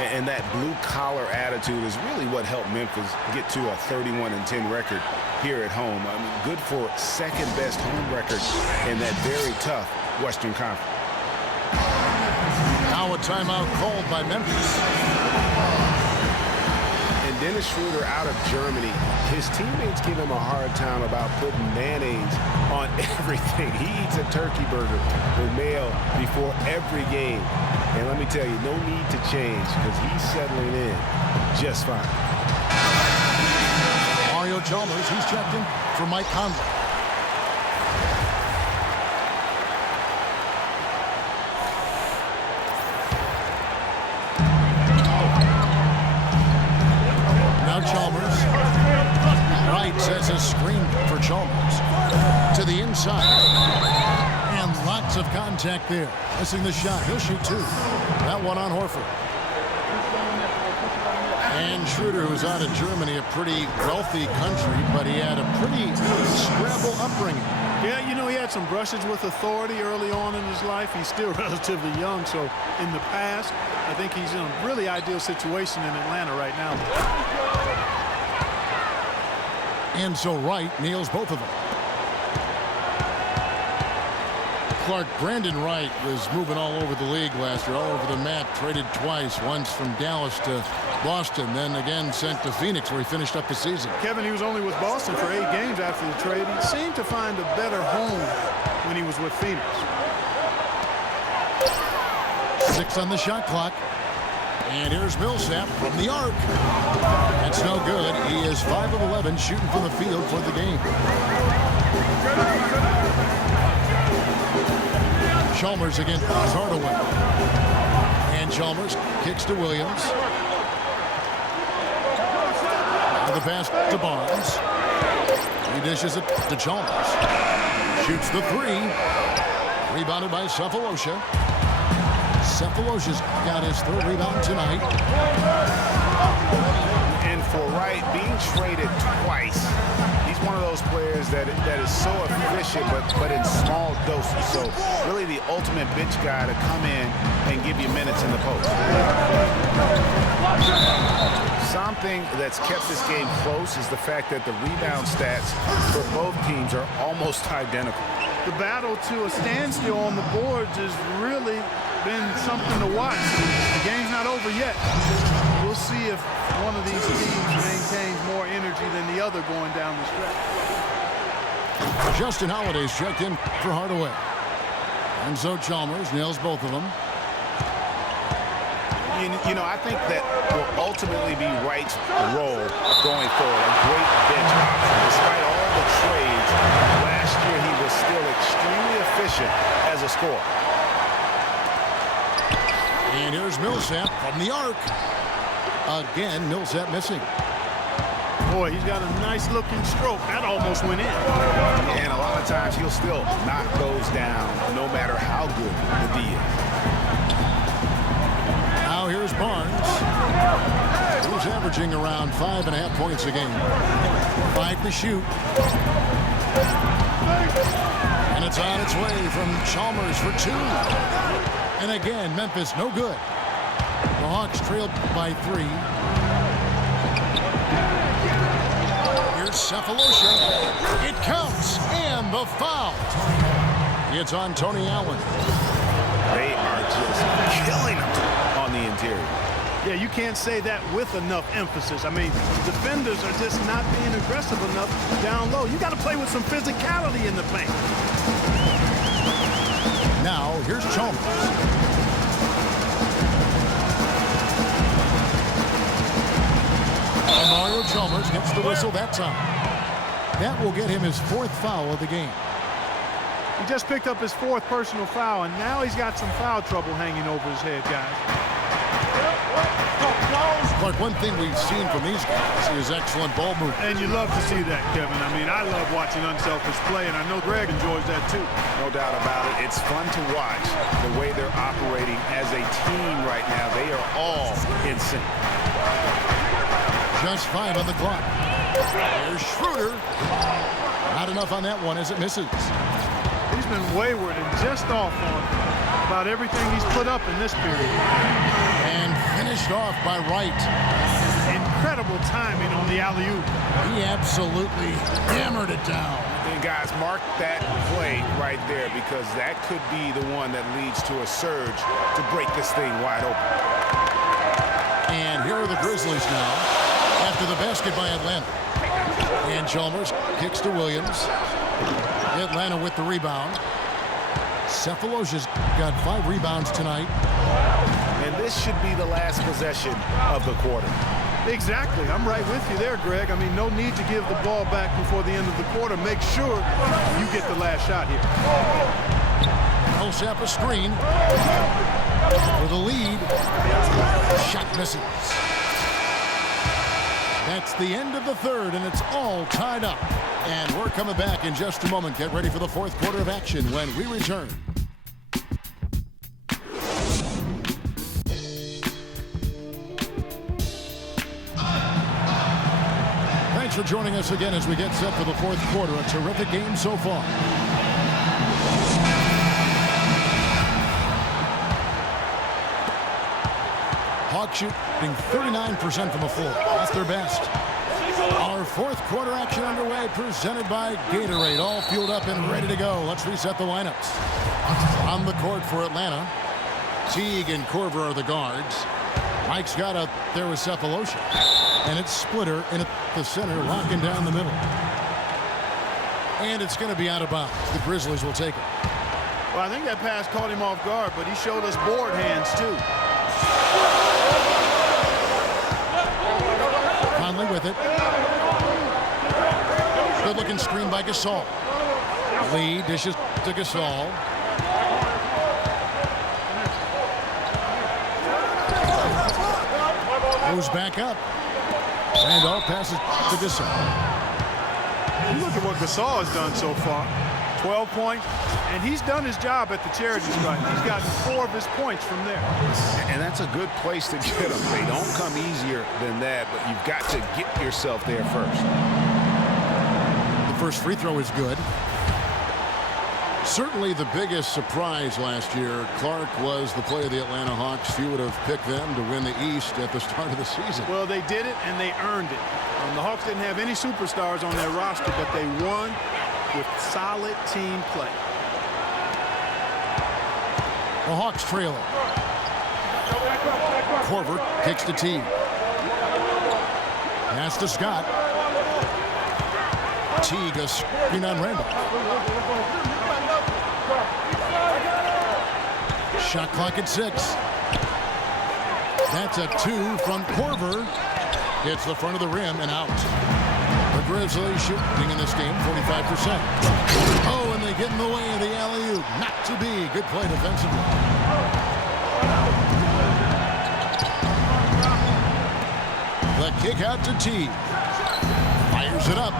and that blue-collar attitude is really what helped Memphis get to a 31-10 record here at home. I mean, good for second-best home record in that very tough Western Conference. Now a timeout called by Memphis. And Dennis Schroeder out of Germany, his teammates give him a hard time about putting mayonnaise on everything. He eats a turkey burger with mayo before every game. And let me tell you, no need to change because he's settling in just fine. Mario Chalmers, he's checked in for Mike Conley. Now Chalmers. Wright sets a screen for Chalmers. To the inside. And lots of contact there. Missing the shot. He'll shoot 2. That one on Horford. And Schroeder, who's out of Germany, a pretty wealthy country, but he had a pretty scrabble upbringing. Yeah, you know, he had some brushes with authority early on in his life. He's still relatively young, so in the past, I think he's in a really ideal situation in Atlanta right now. And so Wright nails both of them. Clark, Brandon Wright was moving all over the league last year, all over the map, traded twice, once from Dallas to Boston, then again sent to Phoenix where he finished up the season. Kevin, he was only with Boston for 8 games after the trade. He seemed to find a better home when he was with Phoenix. 6 on the shot clock. And here's Millsap from the arc. That's no good. He is 5 of 11 shooting from the field for the game. Chalmers against Hardaway. And Chalmers kicks to Williams. Now the pass to Barnes. He dishes it to Chalmers. Shoots the 3. Rebounded by Cephalosha. Cephalosha's got his 3rd rebound tonight. And for Wright, being traded twice, he's one of those players that is so efficient, but in small doses. So really the ultimate bench guy to come in and give you minutes in the post. Something that's kept this game close is the fact that the rebound stats for both teams are almost identical. The battle to a standstill on the boards has really been something to watch. The game's not over yet. We'll see if one of these teams maintains more energy than the other going down the stretch. Justin Holiday's checked in for Hardaway. And so Chalmers nails both of them. You know, I think that will ultimately be Wright's role going forward. A great bench option. Despite all the trades, last year he was still extremely efficient as a scorer. And here's Millsap from the arc. Again, Millsap missing. Boy, he's got a nice looking stroke. That almost went in. And a lot of times he'll still knock those down no matter how good the D is. Now here's Barnes, who's averaging around 5.5 points a game. 5 to shoot. And it's on its way from Chalmers for 2. And again, Memphis no good. The Hawks trailed by 3. Here's Cephalosha. It counts, and the foul. It's on Tony Allen. They are just killing him on the interior. Yeah, you can't say that with enough emphasis. I mean, defenders are just not being aggressive enough down low. You got to play with some physicality in the paint. Now, here's Chalmers. And Mario Chalmers gets the whistle that time. That will get him his 4th foul of the game. He just picked up his 4th personal foul, and now he's got some foul trouble hanging over his head, guys. Clark, one thing we've seen from these guys is excellent ball movement. And you love to see that, Kevin. I mean, I love watching unselfish play, and I know Greg enjoys that too. No doubt about it. It's fun to watch the way they're operating as a team right now. They are all in sync. Just 5 on the clock. There's Schroeder. Not enough on that one as it misses. He's been wayward and just off on about everything he's put up in this period. And finished off by Wright. Incredible timing on the alley-oop. He absolutely hammered it down. And guys, mark that play right there, because that could be the one that leads to a surge to break this thing wide open. And here are the Grizzlies now after the basket by Atlanta. And Chalmers kicks to Williams. Atlanta with the rebound. Cephalosha's got 5 rebounds tonight. And this should be the last possession of the quarter. Exactly. I'm right with you there, Greg. I mean, no need to give the ball back before the end of the quarter. Make sure you get the last shot here. Millsap a screen for the lead. Shot misses. That's the end of the 3rd, and it's all tied up. And we're coming back in just a moment. Get ready for the 4th quarter of action when we return. Thanks for joining us again as we get set for the 4th quarter. A terrific game so far. Hawks shooting 39% from the floor. That's their best. Our 4th quarter action underway, presented by Gatorade. All fueled up and ready to go. Let's reset the lineups. On the court for Atlanta, Teague and Korver are the guards. Mike Scott out there with Cephalosha. And it's Splitter in at the center, locking down the middle. And it's going to be out of bounds. The Grizzlies will take it. Well, I think that pass caught him off guard, but he showed us board hands, too. Conley with it. Good-looking screen by Gasol. Lee dishes to Gasol. Goes back up. Randolph passes to Gasol. You look at what Gasol has done so far. 12 points, and he's done his job at the charity stripe. He's gotten 4 of his points from there. And that's a good place to get them. They don't come easier than that, but you've got to get yourself there first. The first free throw is good. Certainly the biggest surprise last year, Clark, was the play of the Atlanta Hawks. You would have picked them to win the East at the start of the season. Well, they did it, and they earned it. The Hawks didn't have any superstars on their roster, but they won with solid team play. The Hawks trail it. Korver kicks to T. Pass to Scott. Teague a screen on Randolph. Shot clock at 6. That's a 2 from Korver. Hits the front of the rim and out. The Grizzlies shooting in this game 45%. Oh, and they get in the way of the alley-oop. Not to be. Good play defensively. The kick out to T. Fires it up.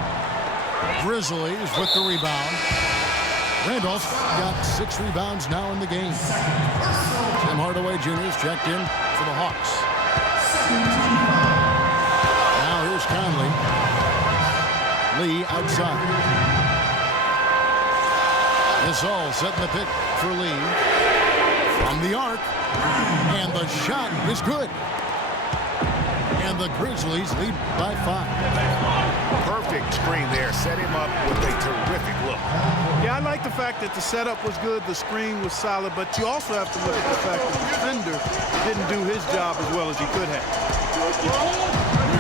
Grizzlies with the rebound. Randolph's got 6 rebounds now in the game. Tim Hardaway Jr. is checked in for the Hawks. Now here's Conley. Lee outside. Gasol setting the pick for Lee. From the arc. And the shot is good. And the Grizzlies lead by 5. Perfect screen there. Set him up with a terrific look. Yeah, I like the fact that the setup was good, the screen was solid, but you also have to look at the fact that the defender didn't do his job as well as he could have.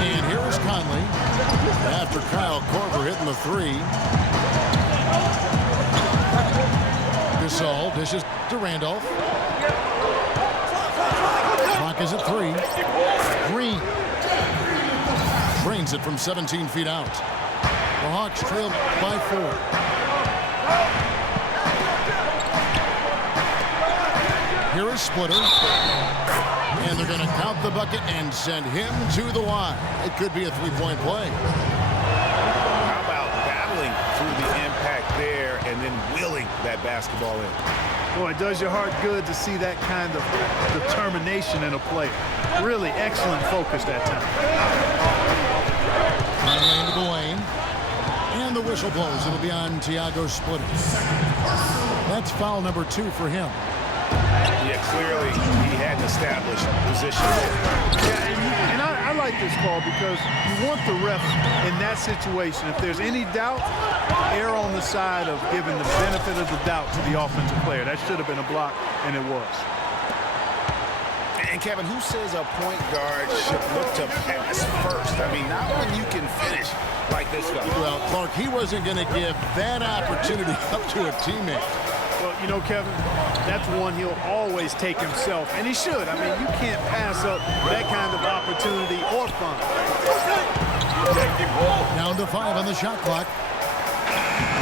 And here is Conley after Kyle Korver hitting the 3. Gasol dishes to Randolph. Clock is at 3. Green drains it from 17 feet out. The Hawks trail by 4. Here is Splitter. And they're going to count the bucket and send him to the Y. It could be a 3-point play. How about battling through the impact there and then willing that basketball in? Boy, it does your heart good to see that kind of determination in a player. Really excellent focus that time. Conley into the lane. And the whistle blows. It'll be on Tiago Splitter. That's foul number 2 for him. Yeah, clearly he had an established position there. Yeah, and I like this call because you want the refs in that situation. If there's any doubt, err on the side of giving the benefit of the doubt to the offensive player. That should have been a block, and it was. And Kevin, who says a point guard should look to pass first? I mean, not when you can finish like this guy. Well, Clark, he wasn't going to give that opportunity up to a teammate. Well, you know, Kevin, that's one he'll always take himself, and he should. I mean, you can't pass up that kind of opportunity or fun. Down to 5 on the shot clock.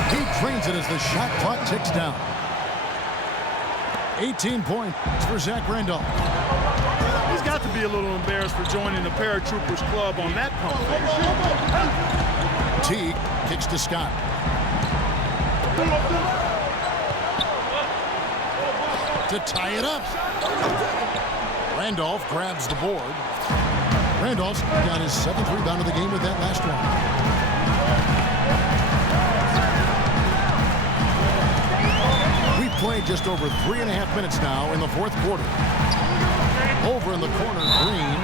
He drains it as the shot clock ticks down. 18 points for Zach Randolph. He's got to be a little embarrassed for joining the Paratroopers Club on that pump. Teague kicks to Scott. To tie it up. Randolph grabs the board. Randolph's got his 7th rebound of the game with that last one. We've played just over 3.5 minutes now in the 4th quarter. Over in the corner, Green.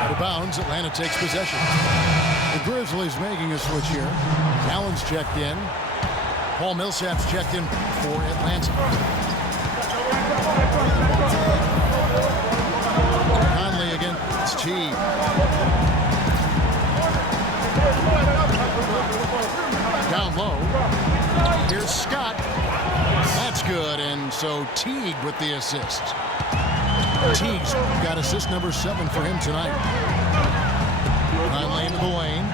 Out of bounds, Atlanta takes possession. The Grizzlies making a switch here. Allen's checked in. Paul Millsap's checked in for Atlanta. Conley against T. Down low. Here's Scott. That's good, and so Teague with the assist. Teague's got assist number 7 for him tonight. Conley into the lane.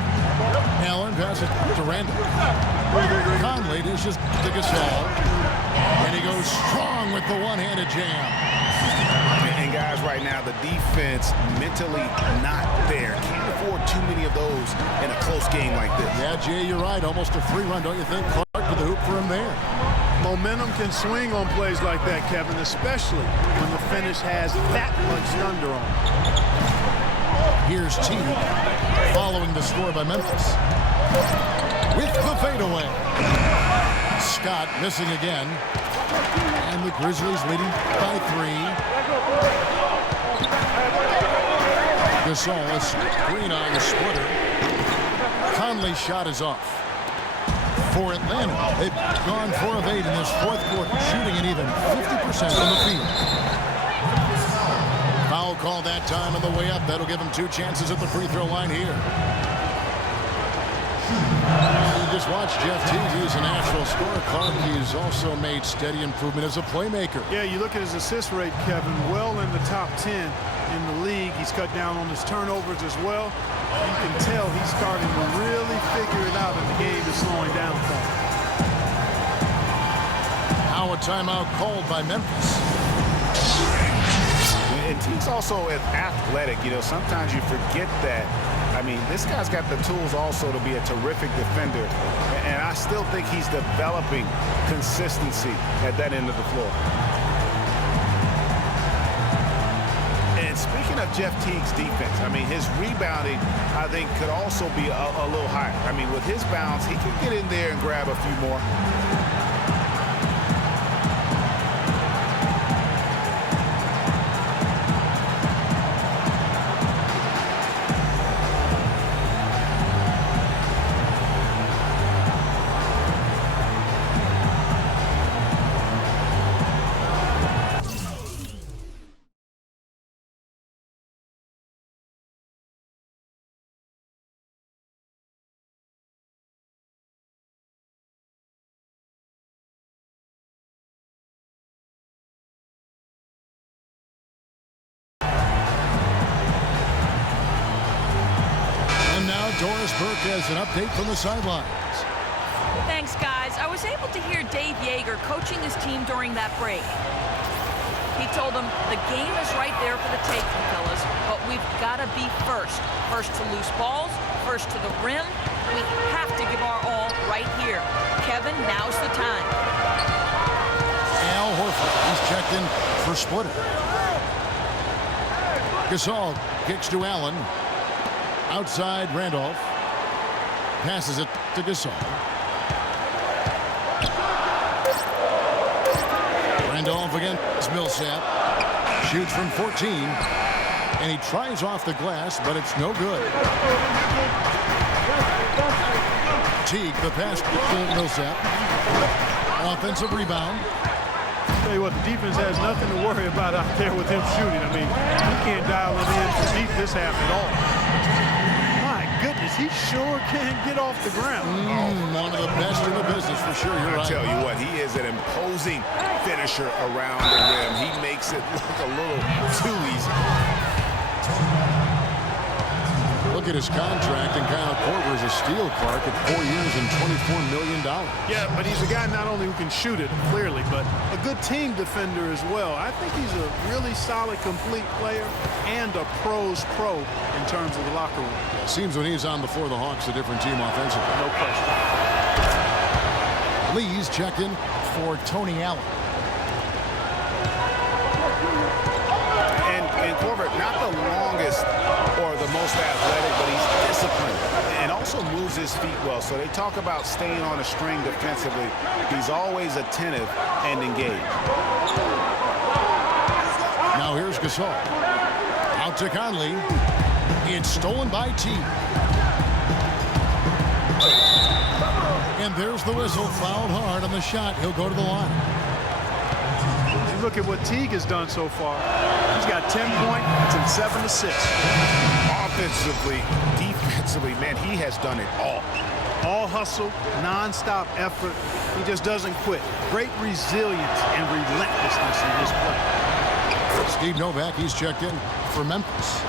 Allen passes to Randall. Conley dishes to Gasol. And he goes strong with the one-handed jam. And guys, right now, the defense mentally not there. Can't afford too many of those in a close game like this. Yeah, Jay, you're right. Almost a free run, don't you think? Clark with the hoop for him there. Momentum can swing on plays like that, Kevin, especially when the finish has that much thunder on it. Here's Teague following the score by Memphis. With the fadeaway. Scott missing again. And the Grizzlies leading by 3. Gasol, a screen on the splitter. Conley's shot is off. For Atlanta, they've gone 4 of 8 in this fourth quarter, shooting an even 50% from the field. Foul call that time on the way up. That'll give him 2 chances at the free throw line here. You just watch Jeff Teague. He's a natural scorer. Clark, he's also made steady improvement as a playmaker. Yeah, you look at his assist rate, Kevin, well in the top 10 in the league. He's cut down on his turnovers as well. You can tell he's starting to really figure it out, and the game is slowing down for him. Now a timeout called by Memphis. And Teague's also athletic. You know, sometimes you forget that. I mean, this guy's got the tools also to be a terrific defender. And I still think he's developing consistency at that end of the floor. And speaking of Jeff Teague's defense, I mean, his rebounding, I think, could also be a little higher. I mean, with his bounce, he can get in there and grab a few more. Doris Burke has an update from the sidelines. Thanks, guys. I was able to hear Dave Yeager coaching his team during that break. He told them the game is right there for the taking, fellas, but we've got to be first. First to loose balls, first to the rim. We have to give our all right here. Kevin, now's the time. Al Horford, he's checked in for splitter. Gasol kicks to Allen. Outside, Randolph passes it to Gasol. Randolph against Millsap. Shoots from 14. And he tries off the glass, but it's no good. Teague, the pass to Millsap. Offensive rebound. Tell you what, the defense has nothing to worry about out there with him shooting. I mean, he can't dial it in to beat this half at all. Goodness, he sure can get off the ground. One of the best in the business for sure. You're right. I tell you what, he is an imposing finisher around the rim. He makes it look a little too easy. Look at his contract, and Kyle Korver is a steal, Clark, at 4 years and $24 million. Yeah, but he's a guy not only who can shoot it, clearly, but a good team defender as well. I think he's a really solid, complete player and a pro's pro in terms of the locker room. It seems when he's on the floor, the Hawks a different team offensively. No question. Lee's checked in for Tony Allen. And Korver, not the longest or the most athletic, but he's disciplined and also moves his feet well. So they talk about staying on a string defensively. He's always attentive and engaged. Now here's Gasol. Out to Conley. It's stolen by Teague. And there's the whistle. Fouled hard on the shot. He'll go to the line. You look at what Teague has done so far. He's got 10 points and 7 assists. Offensively, defensively, man, he has done it all. All hustle, non-stop effort. He just doesn't quit. Great resilience and relentlessness in his play. Steve Novak, he's checked in for Memphis.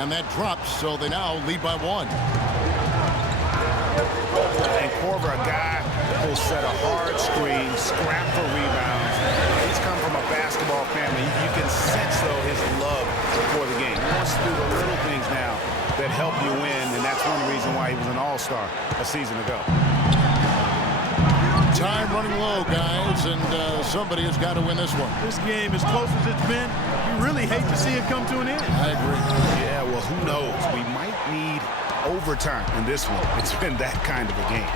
And that drops, so they now lead by 1. And Korver, a guy who'll set a hard screen, scrap for rebounds. He's come from a basketball family. You can sense, though, his love for the game. He wants to do the little things now that help you win, and that's one reason why he was an all-star a season ago. Time running low, guys, and somebody has got to win this one. This game, as close as it's been, you really hate to see it come to an end. I agree. Yeah, well, who knows? We might need overtime in this one. It's been that kind of a game.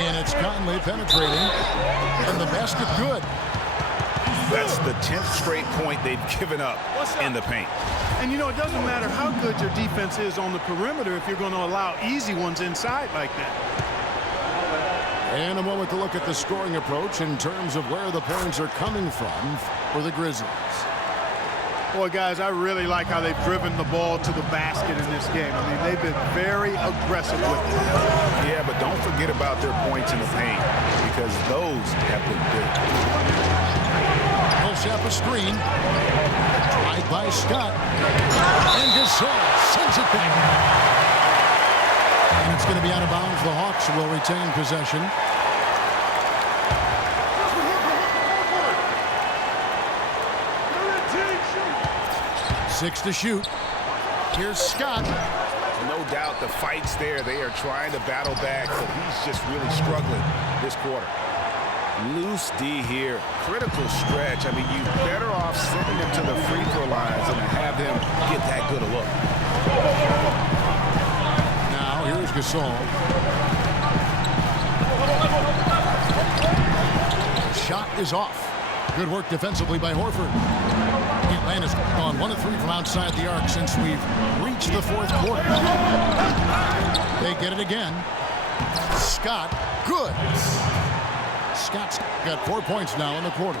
And it's Conley penetrating, and the basket good. That's the 10th straight point they've given up in the paint. And, you know, it doesn't matter how good your defense is on the perimeter if you're going to allow easy ones inside like that. And a moment to look at the scoring approach in terms of where the points are coming from for the Grizzlies. Boy, guys, I really like how they've driven the ball to the basket in this game. I mean, they've been very aggressive with it. Yeah, but don't forget about their points in the paint, because those have been big. Millsap a screen. Tried by Scott. And Gasol sends it back. And it's going to be out of bounds. The Hawks will retain possession. Six to shoot. Here's Scott. No doubt the fight's there. They are trying to battle back, but he's just really struggling this quarter. Loose D here. Critical stretch. I mean, you're better off sending him to the free throw lines than to have him get that good a look. Now, here's Gasol. Shot is off. Good work defensively by Horford. Atlanta's gone 1 of 3 from outside the arc since we've reached the 4th quarter. They get it again. Scott, good. Scott's got 4 points now in the quarter.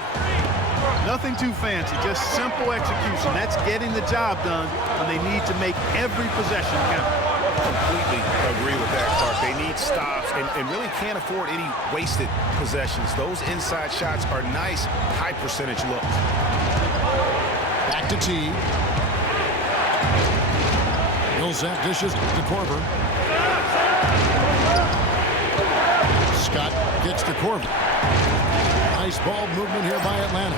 Nothing too fancy, just simple execution. That's getting the job done when they need to make every possession count. Completely agree with that, Clark. They need stops and really can't afford any wasted possessions. Those inside shots are nice, high percentage looks. Back to T. Millsap dishes to Korver. Scott gets to Korver. Nice ball movement here by Atlanta.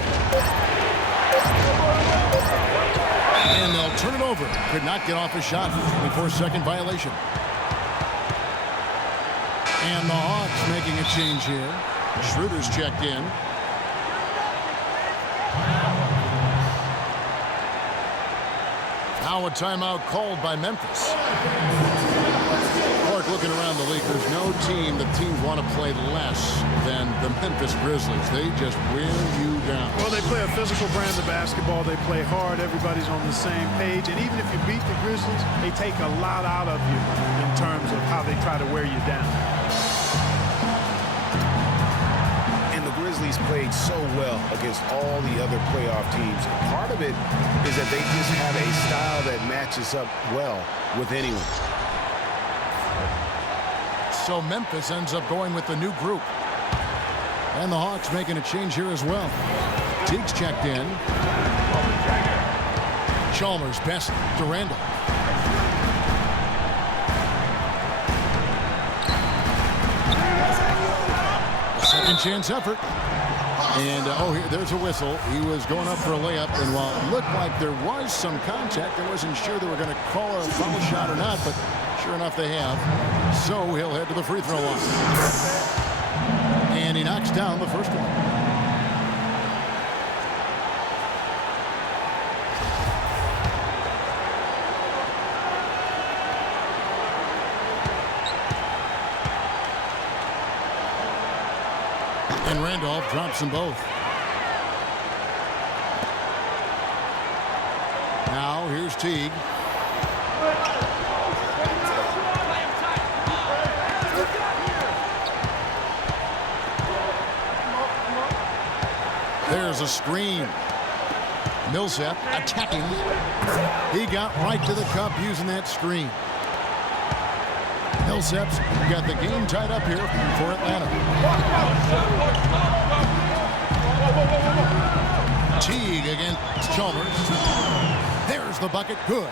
And they'll turn it over. Could not get off a shot. 24-second violation. And the Hawks making a change here. Schroeder's checked in. Now a timeout called by Memphis. Clark, looking around the league, there's no team that teams want to play less than the Memphis Grizzlies. They just wear you down. Well, they play a physical brand of basketball. They play hard. Everybody's on the same page. And even if you beat the Grizzlies, they take a lot out of you in terms of how they try to wear you down. Grizzlies played so well against all the other playoff teams. Part of it is that they just have a style that matches up well with anyone. So Memphis ends up going with the new group. And the Hawks making a change here as well. Teague's checked in. Chalmers pass to Randall. Second chance effort. And, there's a whistle. He was going up for a layup, and while it looked like there was some contact, I wasn't sure they were going to call a foul shot or not, but sure enough they have. So he'll head to the free throw line. And he knocks down the first one. And Randolph drops them both. Now here's Teague. There's a screen. Millsap attacking. He got right to the cup using that screen. Millsap's got the game tied up here for Atlanta. Teague against Chalmers. There's the bucket. Good.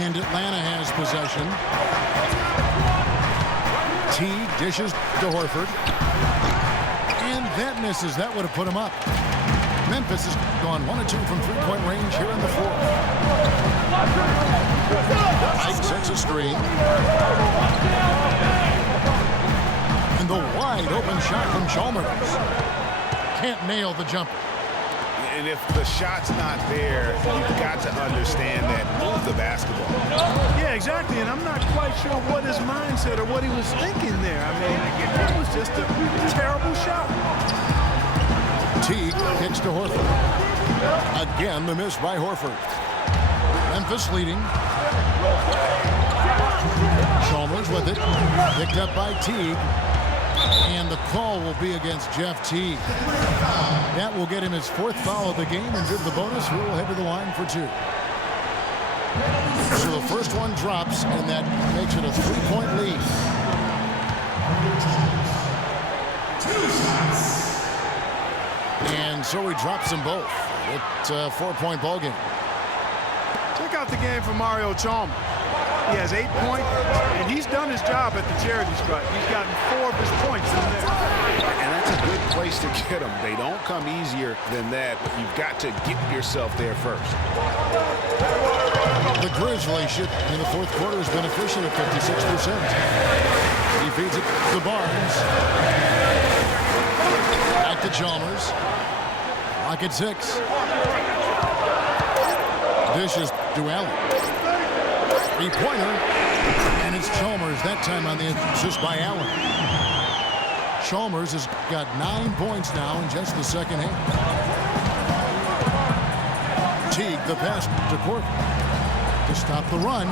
And Atlanta has possession. Teague dishes to Horford. And that misses. That would have put him up. Memphis has gone 1 of 2 from three-point range here in the fourth. Ike sets a screen. And the wide open shot from Chalmers. Can't nail the jumper. And if the shot's not there, you've got to understand that move the basketball. Yeah, exactly. And I'm not quite sure what his mindset or what he was thinking there. I mean, it was just a terrible shot. Teague kicks to Horford. Again, the miss by Horford. Memphis leading. Chalmers with it. Picked up by Teague. And the call will be against Jeff Teague. That will get him his 4th foul of the game and give the bonus. He will head to the line for 2. So the first one drops, and that makes it a 3-point lead. And so he drops them both. It's a 4-point ball game. Check out the game for Mario Chalmers. He has 8 points, and he's done his job at the charity stripe. He's gotten 4 of his points from there. And that's a good place to get them. They don't come easier than that, but you've got to get yourself there first. The Grizzlies should in the fourth quarter has been efficient at 56%. He feeds it to Barnes. Back to Chalmers. Lock at 6. Dishes to Allen. 3-pointer. And it's Chalmers that time on the assist by Allen. Chalmers has got 9 points now in just the second half. Teague the pass to Corver to stop the run.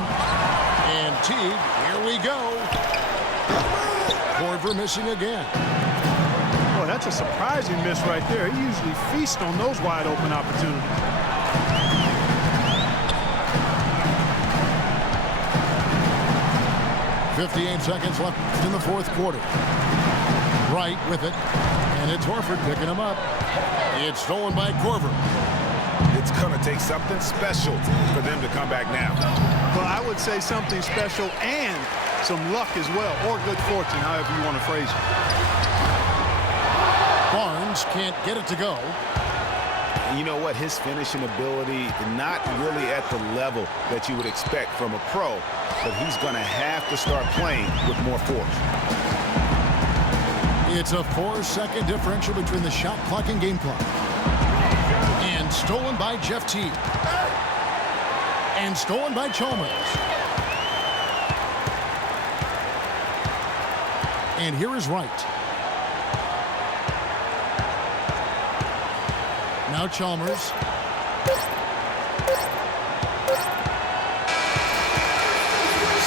And Teague, here we go. Corver missing again. Boy, that's a surprising miss right there. He usually feasts on those wide open opportunities. .58 seconds left in the fourth quarter. Wright with it, and it's Horford picking him up. It's stolen by Corver. It's going to take something special for them to come back now. Well, I would say something special and some luck as well, or good fortune, however you want to phrase it. Barnes can't get it to go. You know what? His finishing ability, not really at the level that you would expect from a pro, but he's going to have to start playing with more force. It's a 4-second differential between the shot clock and game clock. And stolen by Jeff Teague. And stolen by Chalmers. And here is Wright. Now Chalmers.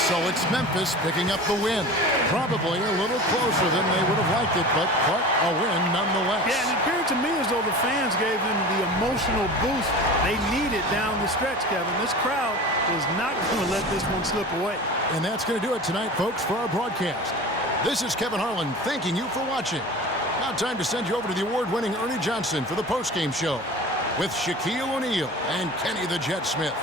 So it's Memphis picking up the win. Probably a little closer than they would have liked it, but a win nonetheless. Yeah, and it appeared to me as though the fans gave them the emotional boost they needed down the stretch, Kevin. This crowd was not going to let this one slip away. And that's going to do it tonight, folks, for our broadcast. This is Kevin Harlan thanking you for watching. Now time to send you over to the award-winning Ernie Johnson for the postgame show with Shaquille O'Neal and Kenny the Jet Smith.